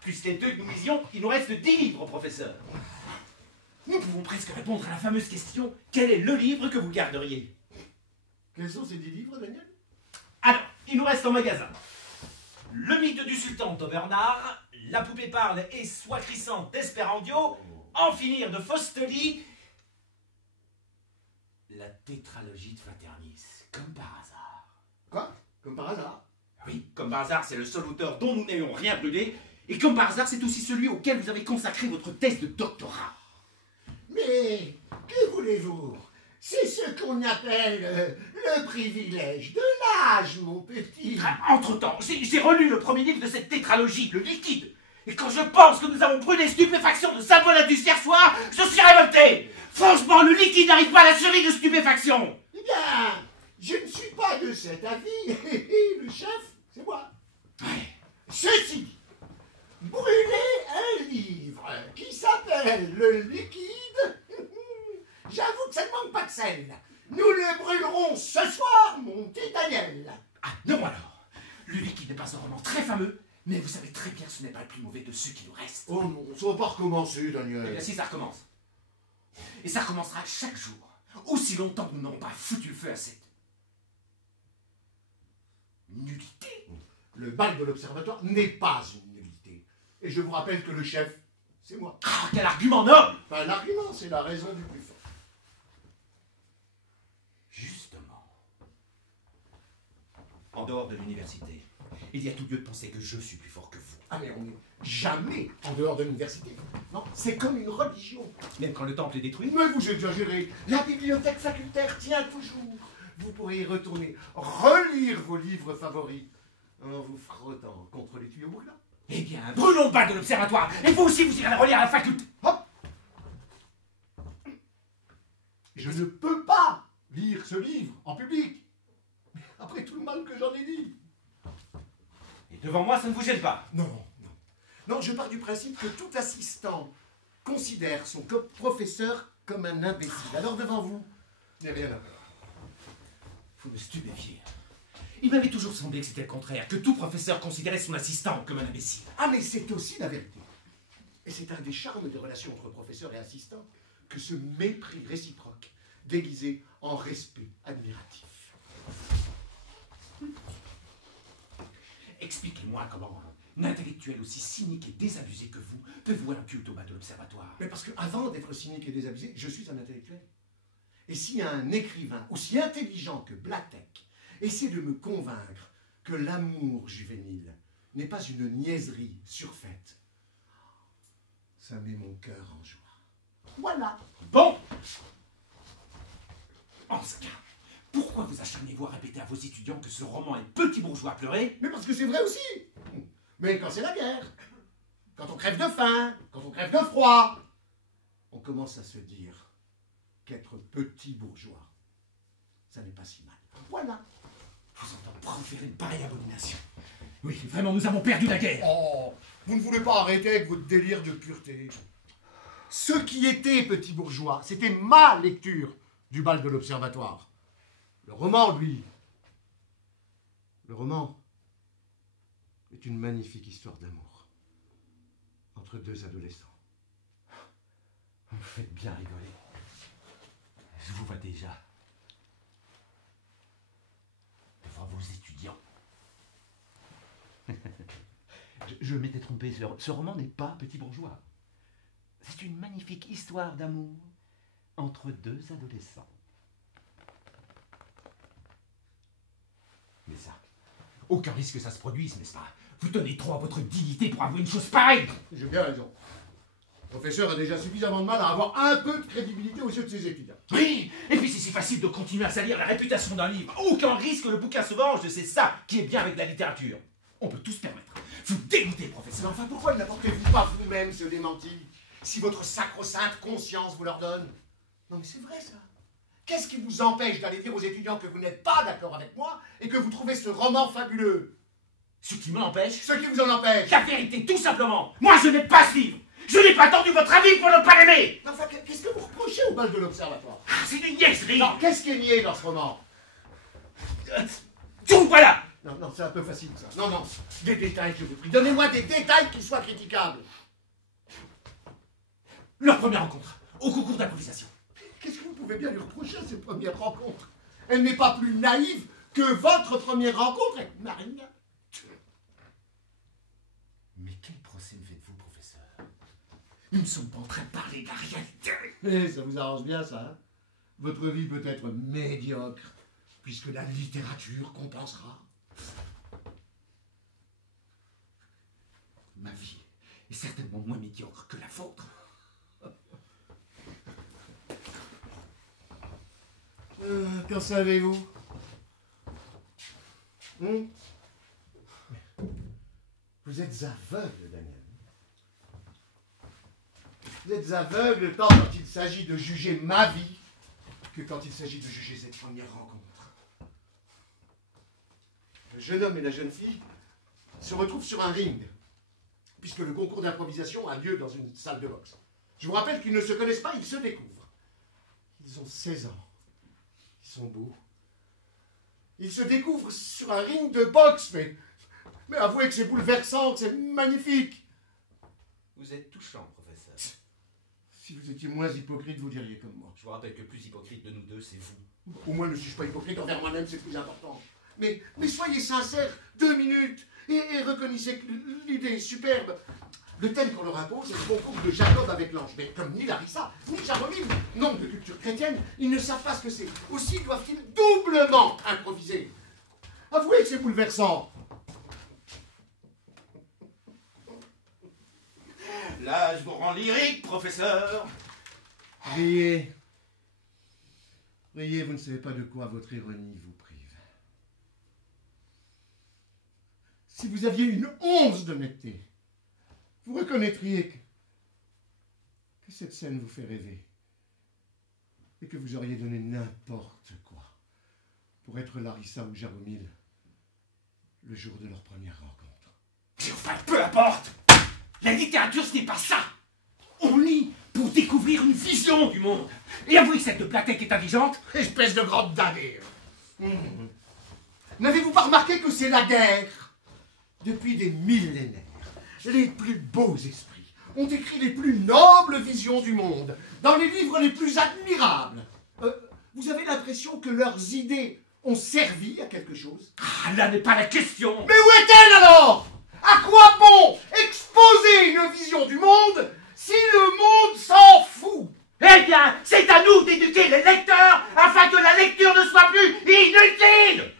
Plus les 2 que nous misions, il nous reste 10 livres, professeur. Nous pouvons presque répondre à la fameuse question: quel est le livre que vous garderiez? Quels sont ces 10 livres, Daniel? Alors, il nous reste en magasin Le mythe du sultan de Bernard, La poupée parle et Soie crissante d'Esperandio, En finir de Fostoli, La tétralogie de Faternis, comme par hasard. Quoi? Comme par hasard? Oui, comme par hasard, c'est le seul auteur dont nous n'ayons rien brûlé, et comme par hasard, c'est aussi celui auquel vous avez consacré votre thèse de doctorat. Mais que voulez-vous? C'est ce qu'on appelle le privilège de l'âge, mon petit. Entre-temps, j'ai relu le premier livre de cette tétralogie, le liquide. Et quand je pense que nous avons brûlé stupéfaction de Saint-Bonatus hier soir, je suis révolté. Franchement, le liquide n'arrive pas à la survie de stupéfaction. Eh bien, je ne suis pas de cet avis. Le chef, c'est moi. Ouais. Ceci dit, brûler un livre qui s'appelle Le Liquide, j'avoue que ça ne manque pas de sel. Nous le brûlerons ce soir, mon petit Daniel. Ah, non alors. Le liquide n'est pas un roman très fameux, mais vous savez très bien que ce n'est pas le plus mauvais de ceux qui nous restent. Oh non, ça va pas recommencer, Eh Daniel. bien, si ça recommence. Et ça recommencera chaque jour, aussi longtemps que nous n'aurons pas foutu le feu à cette nullité. Le bal de l'observatoire n'est pas une nullité. Et je vous rappelle que le chef, c'est moi. Ah, quel argument noble! Enfin, l'argument, c'est la raison du plus fort. Justement. En dehors de l'université, il y a tout lieu de penser que je suis plus fort que vous. Ah, mais on n'est jamais en dehors de l'université. Non, c'est comme une religion. Même quand le temple est détruit? Mais vous exagérez. La bibliothèque facultaire tient toujours. Vous pourrez y retourner, relire vos livres favoris, en vous frottant contre les tuyaux brûlants. Eh bien, brûlons le bal de l'observatoire, et vous aussi vous irez le relire à la faculté. Hop! Je ne peux pas lire ce livre en public. Après tout le mal que j'en ai dit. Et devant moi, ça ne vous gêne pas? Non, non. Non, je pars du principe que tout assistant considère son professeur comme un imbécile. Alors devant vous, il n'y a rien à peur. Vous me stupéfiez. Il m'avait toujours semblé que c'était le contraire, que tout professeur considérait son assistant comme un imbécile. Ah, mais c'est aussi la vérité. Et c'est un des charmes des relations entre professeur et assistant que ce mépris réciproque, déguisé en respect admiratif. Expliquez-moi comment un intellectuel aussi cynique et désabusé que vous peut voir un culte au bas de l'observatoire. Mais parce qu'avant d'être cynique et désabusé, je suis un intellectuel. Et si un écrivain aussi intelligent que Blatek essaie de me convaincre que l'amour juvénile n'est pas une niaiserie surfaite, ça met mon cœur en joie. Voilà. Bon! En ce cas, pourquoi vous acharnez-vous à répéter à vos étudiants que ce roman est petit bourgeois à pleurer? Mais parce que c'est vrai aussi. Mais quand c'est la guerre, quand on crève de faim, quand on crève de froid, on commence à se dire qu'être petit bourgeois, ça n'est pas si mal. Voilà. Vous entendez proférer une pareille abomination. Oui, vraiment, nous avons perdu la guerre. Oh, vous ne voulez pas arrêter avec votre délire de pureté. Ce qui était petit bourgeois, c'était ma lecture du bal de l'observatoire. Le roman, lui, le roman est une magnifique histoire d'amour entre deux adolescents. Vous me faites bien rigoler. Je vous vois déjà devant vos étudiants. je m'étais trompé, ce roman n'est pas petit bourgeois. C'est une magnifique histoire d'amour entre deux adolescents. Mais ça, aucun risque que ça se produise, n'est-ce pas? Vous tenez trop à votre dignité pour avouer une chose pareille. J'ai bien raison. Le professeur a déjà suffisamment de mal à avoir un peu de crédibilité aux yeux de ses étudiants. Oui, et puis c'est si facile de continuer à salir la réputation d'un livre. Aucun risque que le bouquin se venge, c'est ça qui est bien avec la littérature. On peut tout se permettre. Vous dégoûtez, Mais professeur. enfin, pourquoi n'apportez-vous pas vous-même ce démenti, si votre sacro-sainte conscience vous l'ordonne? Non mais c'est vrai ça. Qu'est-ce qui vous empêche d'aller dire aux étudiants que vous n'êtes pas d'accord avec moi et que vous trouvez ce roman fabuleux? Ce qui m'empêche, Ce qui vous en empêche? la vérité, tout simplement. Moi, je n'ai pas ce livre. Je n'ai pas attendu votre avis pour ne pas l'aimer. Mais enfin, qu'est-ce que vous reprochez au bal de l'observatoire? Ah, c'est une niaiserie. Non, qu'est-ce qui est niais dans ce roman? Tout, voilà. Non, non, c'est un peu facile ça. Non, non, des détails, je vous prie. Donnez-moi des détails qui soient critiquables. Leur première rencontre, au concours d'improvisation. Qu'est-ce que vous pouvez bien lui reprocher à cette première rencontre? Elle n'est pas plus naïve que votre première rencontre avec Marina. Mais quel procès me faites-vous, professeur? Nous ne sommes pas en train de parler de la réalité. Eh, ça vous arrange bien ça, hein? votre vie peut être médiocre, puisque la littérature compensera. Ma vie est certainement moins médiocre que la vôtre. Qu'en savez-vous? Vous êtes aveugle, Daniel. Vous êtes aveugle tant quand il s'agit de juger ma vie que quand il s'agit de juger cette première rencontre. Le jeune homme et la jeune fille se retrouvent sur un ring, puisque le concours d'improvisation a lieu dans une salle de boxe. Je vous rappelle qu'ils ne se connaissent pas, ils se découvrent. Ils ont 16 ans. Ils sont beaux. Ils se découvrent sur un ring de boxe, mais avouez que c'est bouleversant, que c'est magnifique. Vous êtes touchant, professeur. Si vous étiez moins hypocrite, vous diriez comme moi. Je vous rappelle que le plus hypocrite de nous deux, c'est vous. Au moins ne suis-je pas hypocrite envers moi-même, c'est plus important. Mais soyez sincères, 2 minutes, et reconnaissez que l'idée est superbe. Le thème qu'on leur impose, c'est le concours de Jacob avec l'ange. Mais comme ni Larissa, ni Jaromil n'ont de culture chrétienne, ils ne savent pas ce que c'est. Aussi doivent-ils doublement improviser. Avouez que c'est bouleversant. Là, je vous rends lyrique, professeur. Riez. Riez, vous ne savez pas de quoi votre ironie vous prive. Si vous aviez une once d'honnêteté, vous reconnaîtriez que cette scène vous fait rêver et que vous auriez donné n'importe quoi pour être Larissa ou Jaromil le jour de leur première rencontre. Mais enfin, peu importe. La littérature, ce n'est pas ça. On lit pour découvrir une vision du monde. Et avouez que cette de Platek est intelligente. Espèce de grande damnée. N'avez-vous pas remarqué que c'est la guerre? Depuis des millénaires, les plus beaux esprits ont écrit les plus nobles visions du monde, dans les livres les plus admirables. Vous avez l'impression que leurs idées ont servi à quelque chose? Ah, là n'est pas la question. Mais où est-elle alors? À quoi bon exposer une vision du monde si le monde s'en fout? Eh bien, c'est à nous d'éduquer les lecteurs afin que la lecture ne soit plus inutile.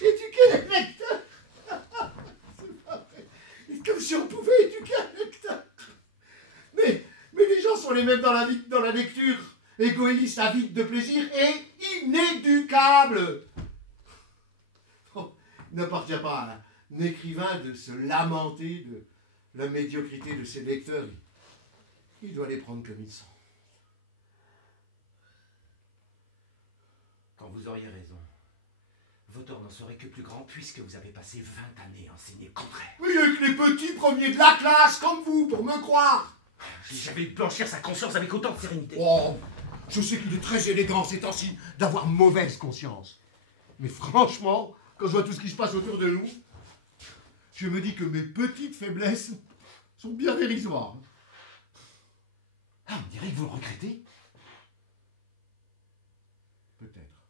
Éduquer les lecteurs? C'est pas vrai. Comme si on pouvait éduquer un lecteur. Mais les gens sont les mêmes dans la lecture. Égoïstes, avides de plaisir et inéducables. Oh, il n'appartient pas à un écrivain de se lamenter de la médiocrité de ses lecteurs. Il doit les prendre comme ils sont. Quand vous auriez raison, vos torts n'en seraient que plus grands puisque vous avez passé 20 années à enseigner le contraire. Oui, avec les petits premiers de la classe, comme vous, pour me croire. J'ai jamais eu blanchir sa conscience avec autant de sérénité. Oh, je sais qu'il est très élégant ces temps-ci d'avoir mauvaise conscience. Mais franchement, quand je vois tout ce qui se passe autour de nous, je me dis que mes petites faiblesses sont bien dérisoires. Ah, on dirait que vous le regrettez. Peut-être.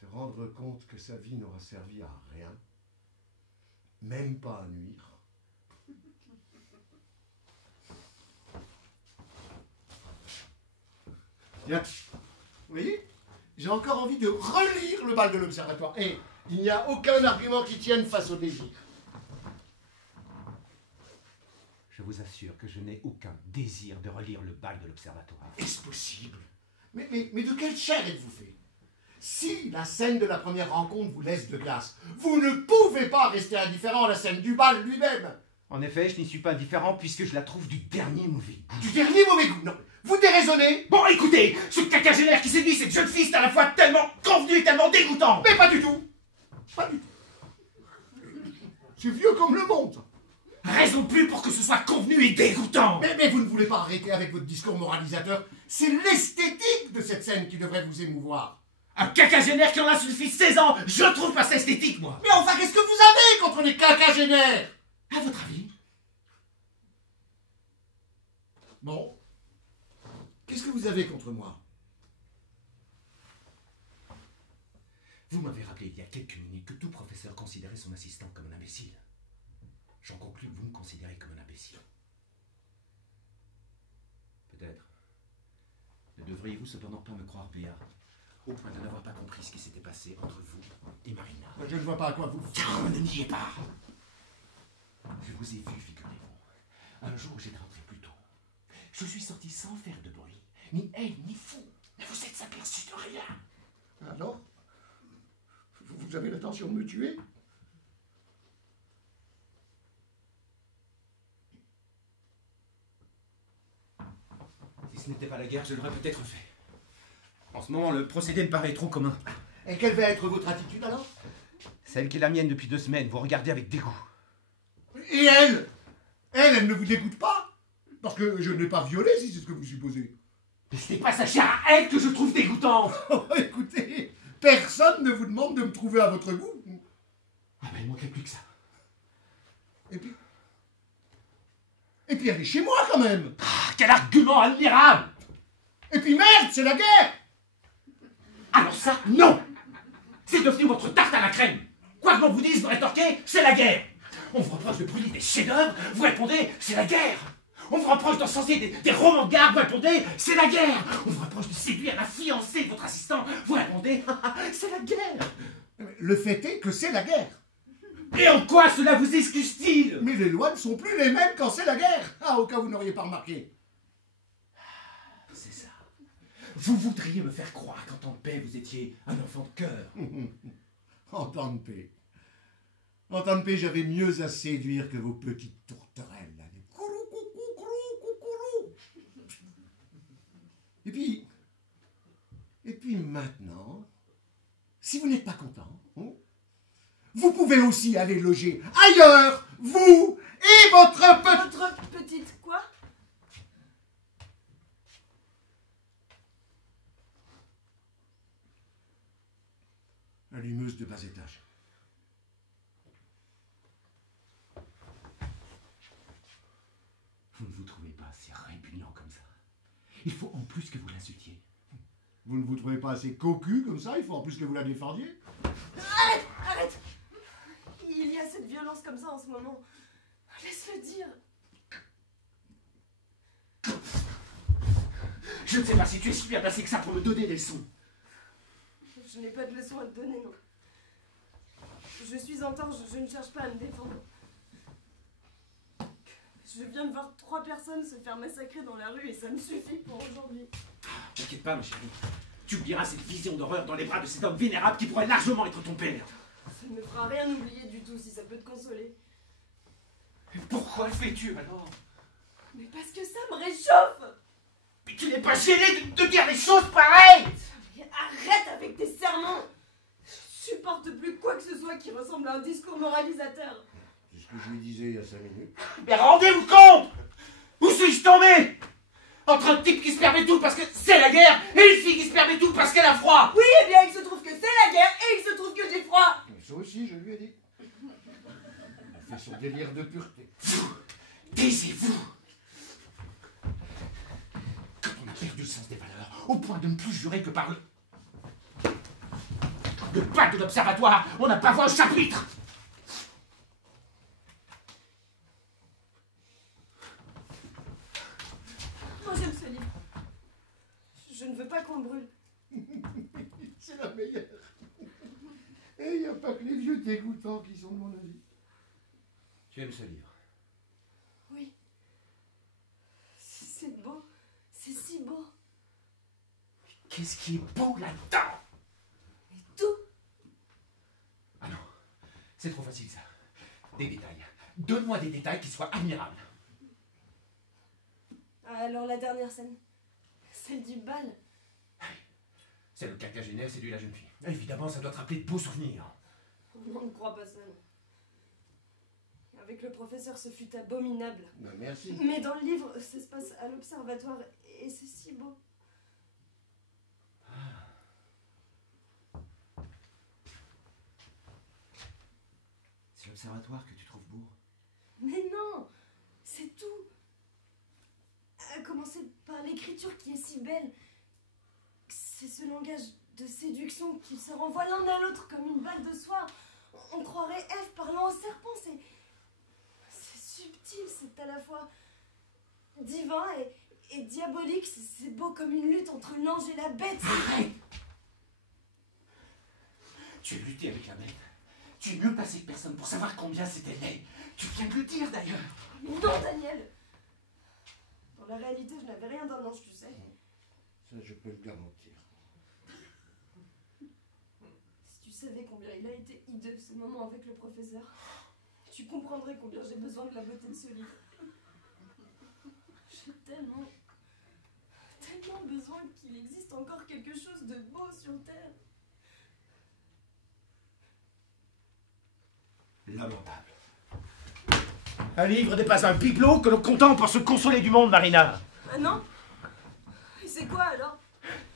Se rendre compte que sa vie n'aura servi à rien, même pas à nuire. Tiens, vous voyez, j'ai encore envie de relire le bal de l'Observatoire. Et il n'y a aucun argument qui tienne face au désir. Je vous assure que je n'ai aucun désir de relire le bal de l'Observatoire. Est-ce possible? Mais de quelle chair êtes-vous fait? Si la scène de la première rencontre vous laisse de glace, vous ne pouvez pas rester indifférent à la scène du bal lui-même. En effet, je n'y suis pas indifférent puisque je la trouve du dernier mauvais goût. Du dernier mauvais goût, non. Vous déraisonnez? Bon, écoutez, ce quinquagénaire qui séduit cette jeune fille, c'est à la fois tellement convenu et tellement dégoûtant. Mais pas du tout. Pas du tout. C'est vieux comme le monde. Raison de plus pour que ce soit convenu et dégoûtant. Mais vous ne voulez pas arrêter avec votre discours moralisateur. C'est l'esthétique de cette scène qui devrait vous émouvoir. Un quinquagénaire qui en a suffi 16 ans, je trouve pas ça esthétique, moi. Mais enfin, qu'est-ce que vous avez contre les quinquagénaires? À votre avis? Bon. Qu'est-ce que vous avez contre moi? Vous m'avez rappelé il y a quelques minutes que tout professeur considérait son assistant comme un imbécile. J'en conclus que vous me considérez comme un imbécile. devriez-vous cependant pas me croire, Pléa, au point de n'avoir pas compris ce qui s'était passé entre vous et Marina? Je ne vois pas à quoi vous... Car ne niez pas. Je vous ai vu, figurez-vous. Un jour, j'étais rentré plus tôt. Je suis sorti sans faire de bruit, ni haine, ni fou. Mais vous êtes aperçu de rien. Alors? Vous avez l'intention de me tuer? Si ce n'était pas la guerre, je l'aurais peut-être fait. En ce moment, le procédé me paraît trop commun. Et quelle va être votre attitude alors? Celle qui est la mienne depuis 2 semaines, vous regardez avec dégoût. Et elle? Elle ne vous dégoûte pas? Parce que je ne l'ai pas violée, si c'est ce que vous supposez. Mais ce n'est pas sa chair à elle que je trouve dégoûtante. Oh, écoutez, personne ne vous demande de me trouver à votre goût. Ah ben, il manquait plus que ça. Et puis elle est chez moi quand même. Ah, quel argument admirable. Et puis merde, c'est la guerre. Alors ça, non. C'est devenu votre tarte à la crème. Quoi que l'on vous dise, vous rétorquez, c'est la guerre. On vous reproche de brûler des chefs-d'œuvre, vous répondez, c'est la guerre. On vous reproche d'encenser des romans de gare, vous répondez, c'est la guerre. On vous reproche de séduire la fiancée de votre assistant, vous répondez, c'est la guerre. Le fait est que c'est la guerre. Et en quoi cela vous excuse-t-il? Mais les lois ne sont plus les mêmes quand c'est la guerre. Ah, au cas où vous n'auriez pas remarqué. C'est ça. Vous voudriez me faire croire qu'en temps de paix, vous étiez un enfant de cœur. En temps de paix. En temps de paix, j'avais mieux à séduire que vos petites tourterelles. Là, des courou, coucou, courou, coucourou. Et puis maintenant, si vous n'êtes pas content, vous pouvez aussi aller loger ailleurs, vous et Votre petite quoi? allumeuse de bas étage. Vous ne vous trouvez pas assez répugnant comme ça. Il faut en plus que vous l'insultiez. Vous ne vous trouvez pas assez cocu comme ça? Il faut en plus que vous la défendiez? Arrête! Arrête! Il y a cette violence comme ça en ce moment. Laisse-le dire. Je ne sais pas si tu es si bien placé que ça pour me donner des leçons. Je n'ai pas de leçon à te donner, non. Je suis en tort, je ne cherche pas à me défendre. Je viens de voir 3 personnes se faire massacrer dans la rue et ça me suffit pour aujourd'hui. T'inquiète pas, ma chérie. Tu oublieras cette vision d'horreur dans les bras de cet homme vénérable qui pourrait largement être ton père. Ça ne me fera rien oublier du tout si ça peut te consoler. Et pourquoi le fais-tu alors? Mais parce que ça me réchauffe! Mais tu n'es pas gêné de dire des choses pareilles? Mais arrête avec tes sermons! Je supporte plus quoi que ce soit qui ressemble à un discours moralisateur. C'est ce que je lui disais il y a 5 minutes. Mais rendez-vous compte! Où suis-je tombé? Entre un type qui se permet tout parce que c'est la guerre et une fille qui se permet tout parce qu'elle a froid! Oui, eh bien il se trouve que c'est la guerre et il se trouve que j'ai froid! Mais ça aussi, je lui ai dit. Elle fait son délire de pureté. Taisez-vous! Quand on a perdu le sens des valeurs, au point de ne plus jurer que par le pas de l'observatoire, on n'a pas voix au chapitre! Moi j'aime ce livre. Je ne veux pas qu'on le brûle. C'est la meilleure. Et il n'y a pas que les vieux dégoûtants qui sont de mon avis. Tu aimes ce livre? Oui. C'est beau. C'est si beau. Qu'est-ce qui est beau là-dedans? Mais tout. Ah non, c'est trop facile ça. Des détails. Donne-moi des détails qui soient admirables. Alors la dernière scène. Celle du bal. C'est le quinquagénaire séduit la jeune fille. Évidemment, ça doit te rappeler de beaux souvenirs. On ne croit pas ça, non. Avec le professeur, ce fut abominable. Ben, merci. Mais dans le livre, ça se passe à l'observatoire et c'est si beau. C'est l'observatoire que tu trouves beau. Mais non, c'est tout. À commencer par l'écriture qui est si belle. C'est ce langage de séduction qui se renvoie l'un à l'autre comme une balle de soie. On croirait Ève parlant au serpent. C'est subtil, c'est à la fois divin Et diabolique, c'est beau comme une lutte entre l'ange et la bête. Arrête! Tu as lutté avec la bête. Tu es mieux placé que personne pour savoir combien c'était laid. Tu viens de le dire d'ailleurs. Mais non, Daniel! Dans la réalité, je n'avais rien d'un ange, tu sais. Ça, je peux le garantir. Si tu savais combien il a été hideux ce moment avec le professeur, tu comprendrais combien j'ai besoin de la beauté de ce livre. J'ai tellement besoin qu'il existe encore quelque chose de beau sur Terre. Lamentable. Un livre n'est pas un bibelot que l'on contemple pour se consoler du monde, Marina. Ah non? Et c'est quoi alors?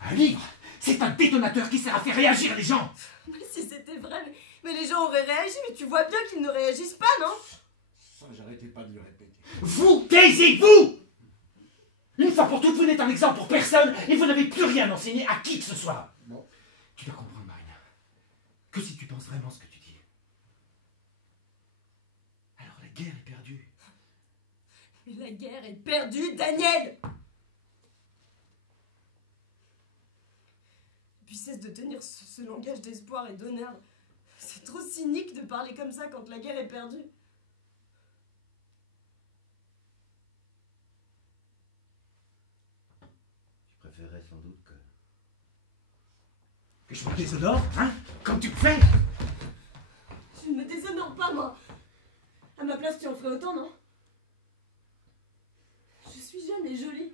Un livre, c'est un détonateur qui sert à faire réagir les gens. Mais si c'était vrai, mais les gens auraient réagi, mais tu vois bien qu'ils ne réagissent pas, non? Ça, j'arrêtais pas de le répéter. Vous, Daisy, vous! Une fois pour toutes, vous n'êtes un exemple pour personne et vous n'avez plus rien enseigné à qui que ce soit. Bon. Tu dois comprendre, Marina, que si tu penses vraiment ce que tu dis, alors la guerre est perdue. Mais la guerre est perdue, Daniel! Et puis cesse de tenir ce langage d'espoir et d'honneur. C'est trop cynique de parler comme ça quand la guerre est perdue. Je préférerais sans doute Que je me déshonore, hein? Comme tu le fais? Je ne me déshonore pas, moi. À ma place, tu en ferais autant, non? Je suis jeune et jolie.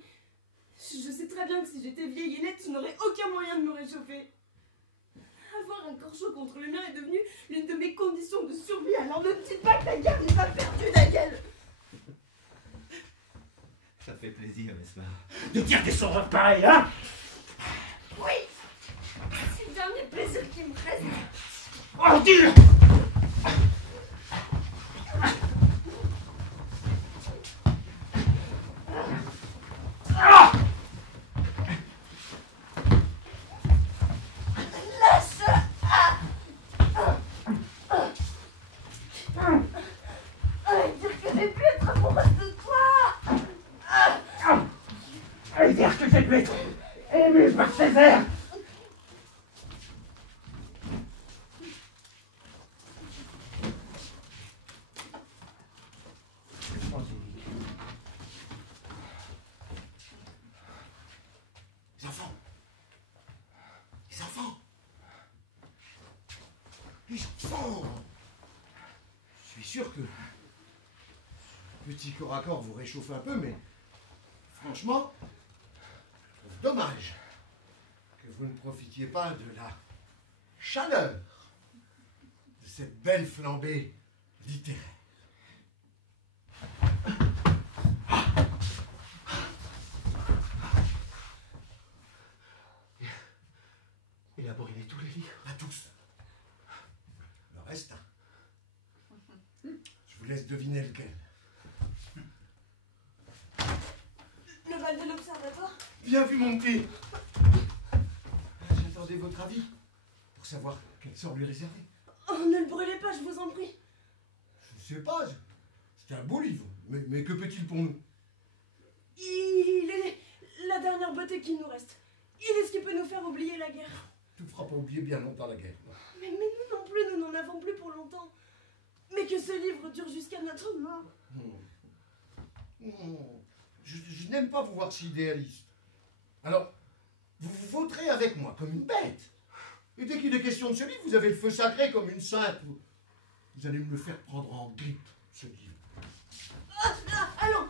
Je sais très bien que si j'étais vieille et laide, tu n'aurais aucun moyen de me réchauffer. Avoir un corps chaud contre le mien est devenu l'une de mes conditions de survie, alors ne me dites pas que la guerre n'est pas perdue, Daniel! Ça fait plaisir, Mesmer. De dire des horreurs pareilles, hein? Oui! C'est le dernier plaisir qui me reste. Ordure! Dire que j'ai pu être amoureuse de toi! Et dire que j'ai pu être ému par Césaire! Les enfants! Les enfants! Les enfants! Je suis sûr que petit corps à corps vous réchauffe un peu, mais franchement, je trouve dommage que vous ne profitiez pas de la chaleur de cette belle flambée littéraire. Il a brûlé tous les livres. Pas tous. Le reste, je vous laisse deviner lequel. Le bal de l'observatoire? Bien vu, mon petit. J'attendais votre avis pour savoir quel sort lui réserver. Oh, ne le brûlez pas, je vous en prie. Je sais pas, c'est un beau livre, mais que peut-il pour nous? Il est la dernière beauté qu'il nous reste. Il est ce qui peut nous faire oublier la guerre. Tu ne feras pas oublier bien longtemps la guerre. Mais nous non plus, nous n'en avons plus pour longtemps. Mais que ce livre dure jusqu'à notre mort. Je n'aime pas vous voir si idéaliste. Alors, vous vous vautrez avec moi comme une bête. Et dès qu'il est question de ce livre, vous avez le feu sacré comme une sainte. Vous allez me le faire prendre en grippe, ce livre. Allons.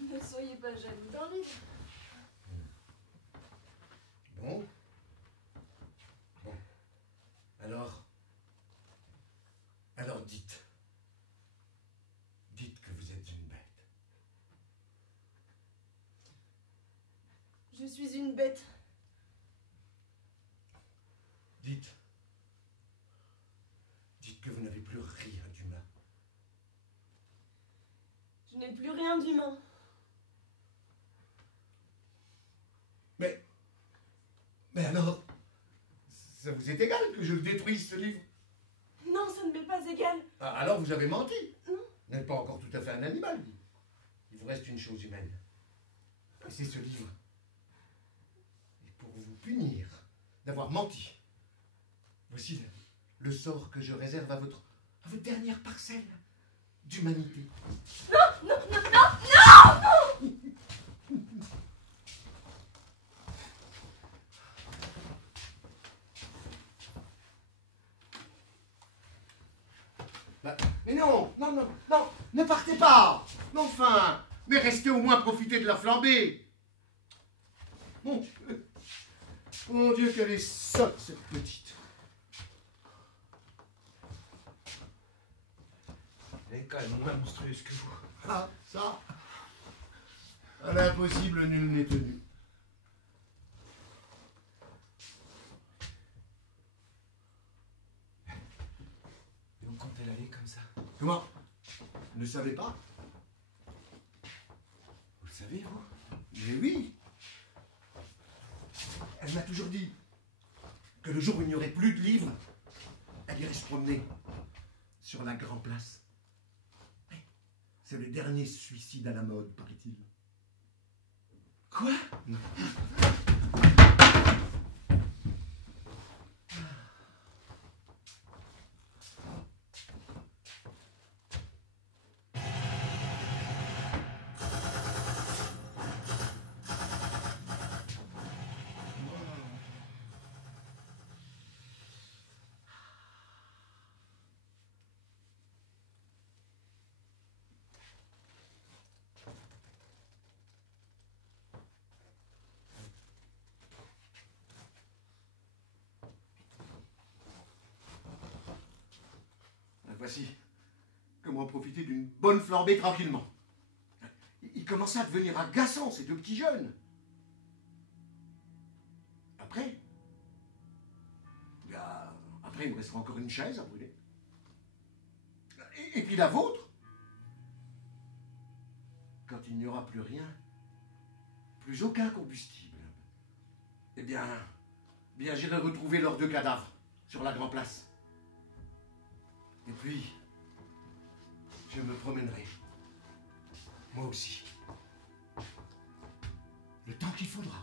Ne soyez pas jaloux d'un livre. Bon. Alors dites. Dites que vous êtes une bête. Je suis une bête. Dites. Dites que vous n'avez plus rien d'humain. Je n'ai plus rien d'humain. Mais alors, ça vous est égal que je le détruise, ce livre? Non, ça ne m'est pas égal. Ah, alors vous avez menti. Non. Vous n'êtes pas encore tout à fait un animal. Il vous reste une chose humaine. C'est ce livre. Et pour vous punir d'avoir menti, voici le sort que je réserve à votre dernière parcelle d'humanité. Non, non, non, non, non. Mais non, non, non, non, ne partez pas. Non, enfin, mais restez au moins profiter de la flambée. Mon Dieu, qu'elle est sotte, cette petite. Elle est quand même moins monstrueuse que vous. Ah, ça, à l'impossible, nul n'est tenu. Et vous comptez l'aller comme ça? Comment? Vous ne savez pas? Vous le savez, vous? Mais oui. Elle m'a toujours dit que le jour où il n'y aurait plus de livres, elle irait se promener sur la Grand Place. C'est le dernier suicide à la mode, paraît-il. Quoi? Voici comment profiter d'une bonne flambée tranquillement. Il commençait à devenir agaçant, ces deux petits jeunes. Après, après, il me restera encore une chaise à brûler. Et puis la vôtre. Quand il n'y aura plus rien, plus aucun combustible, eh bien j'irai retrouver leurs deux cadavres sur la Grand Place. Et puis, je me promènerai. Moi aussi. Le temps qu'il faudra.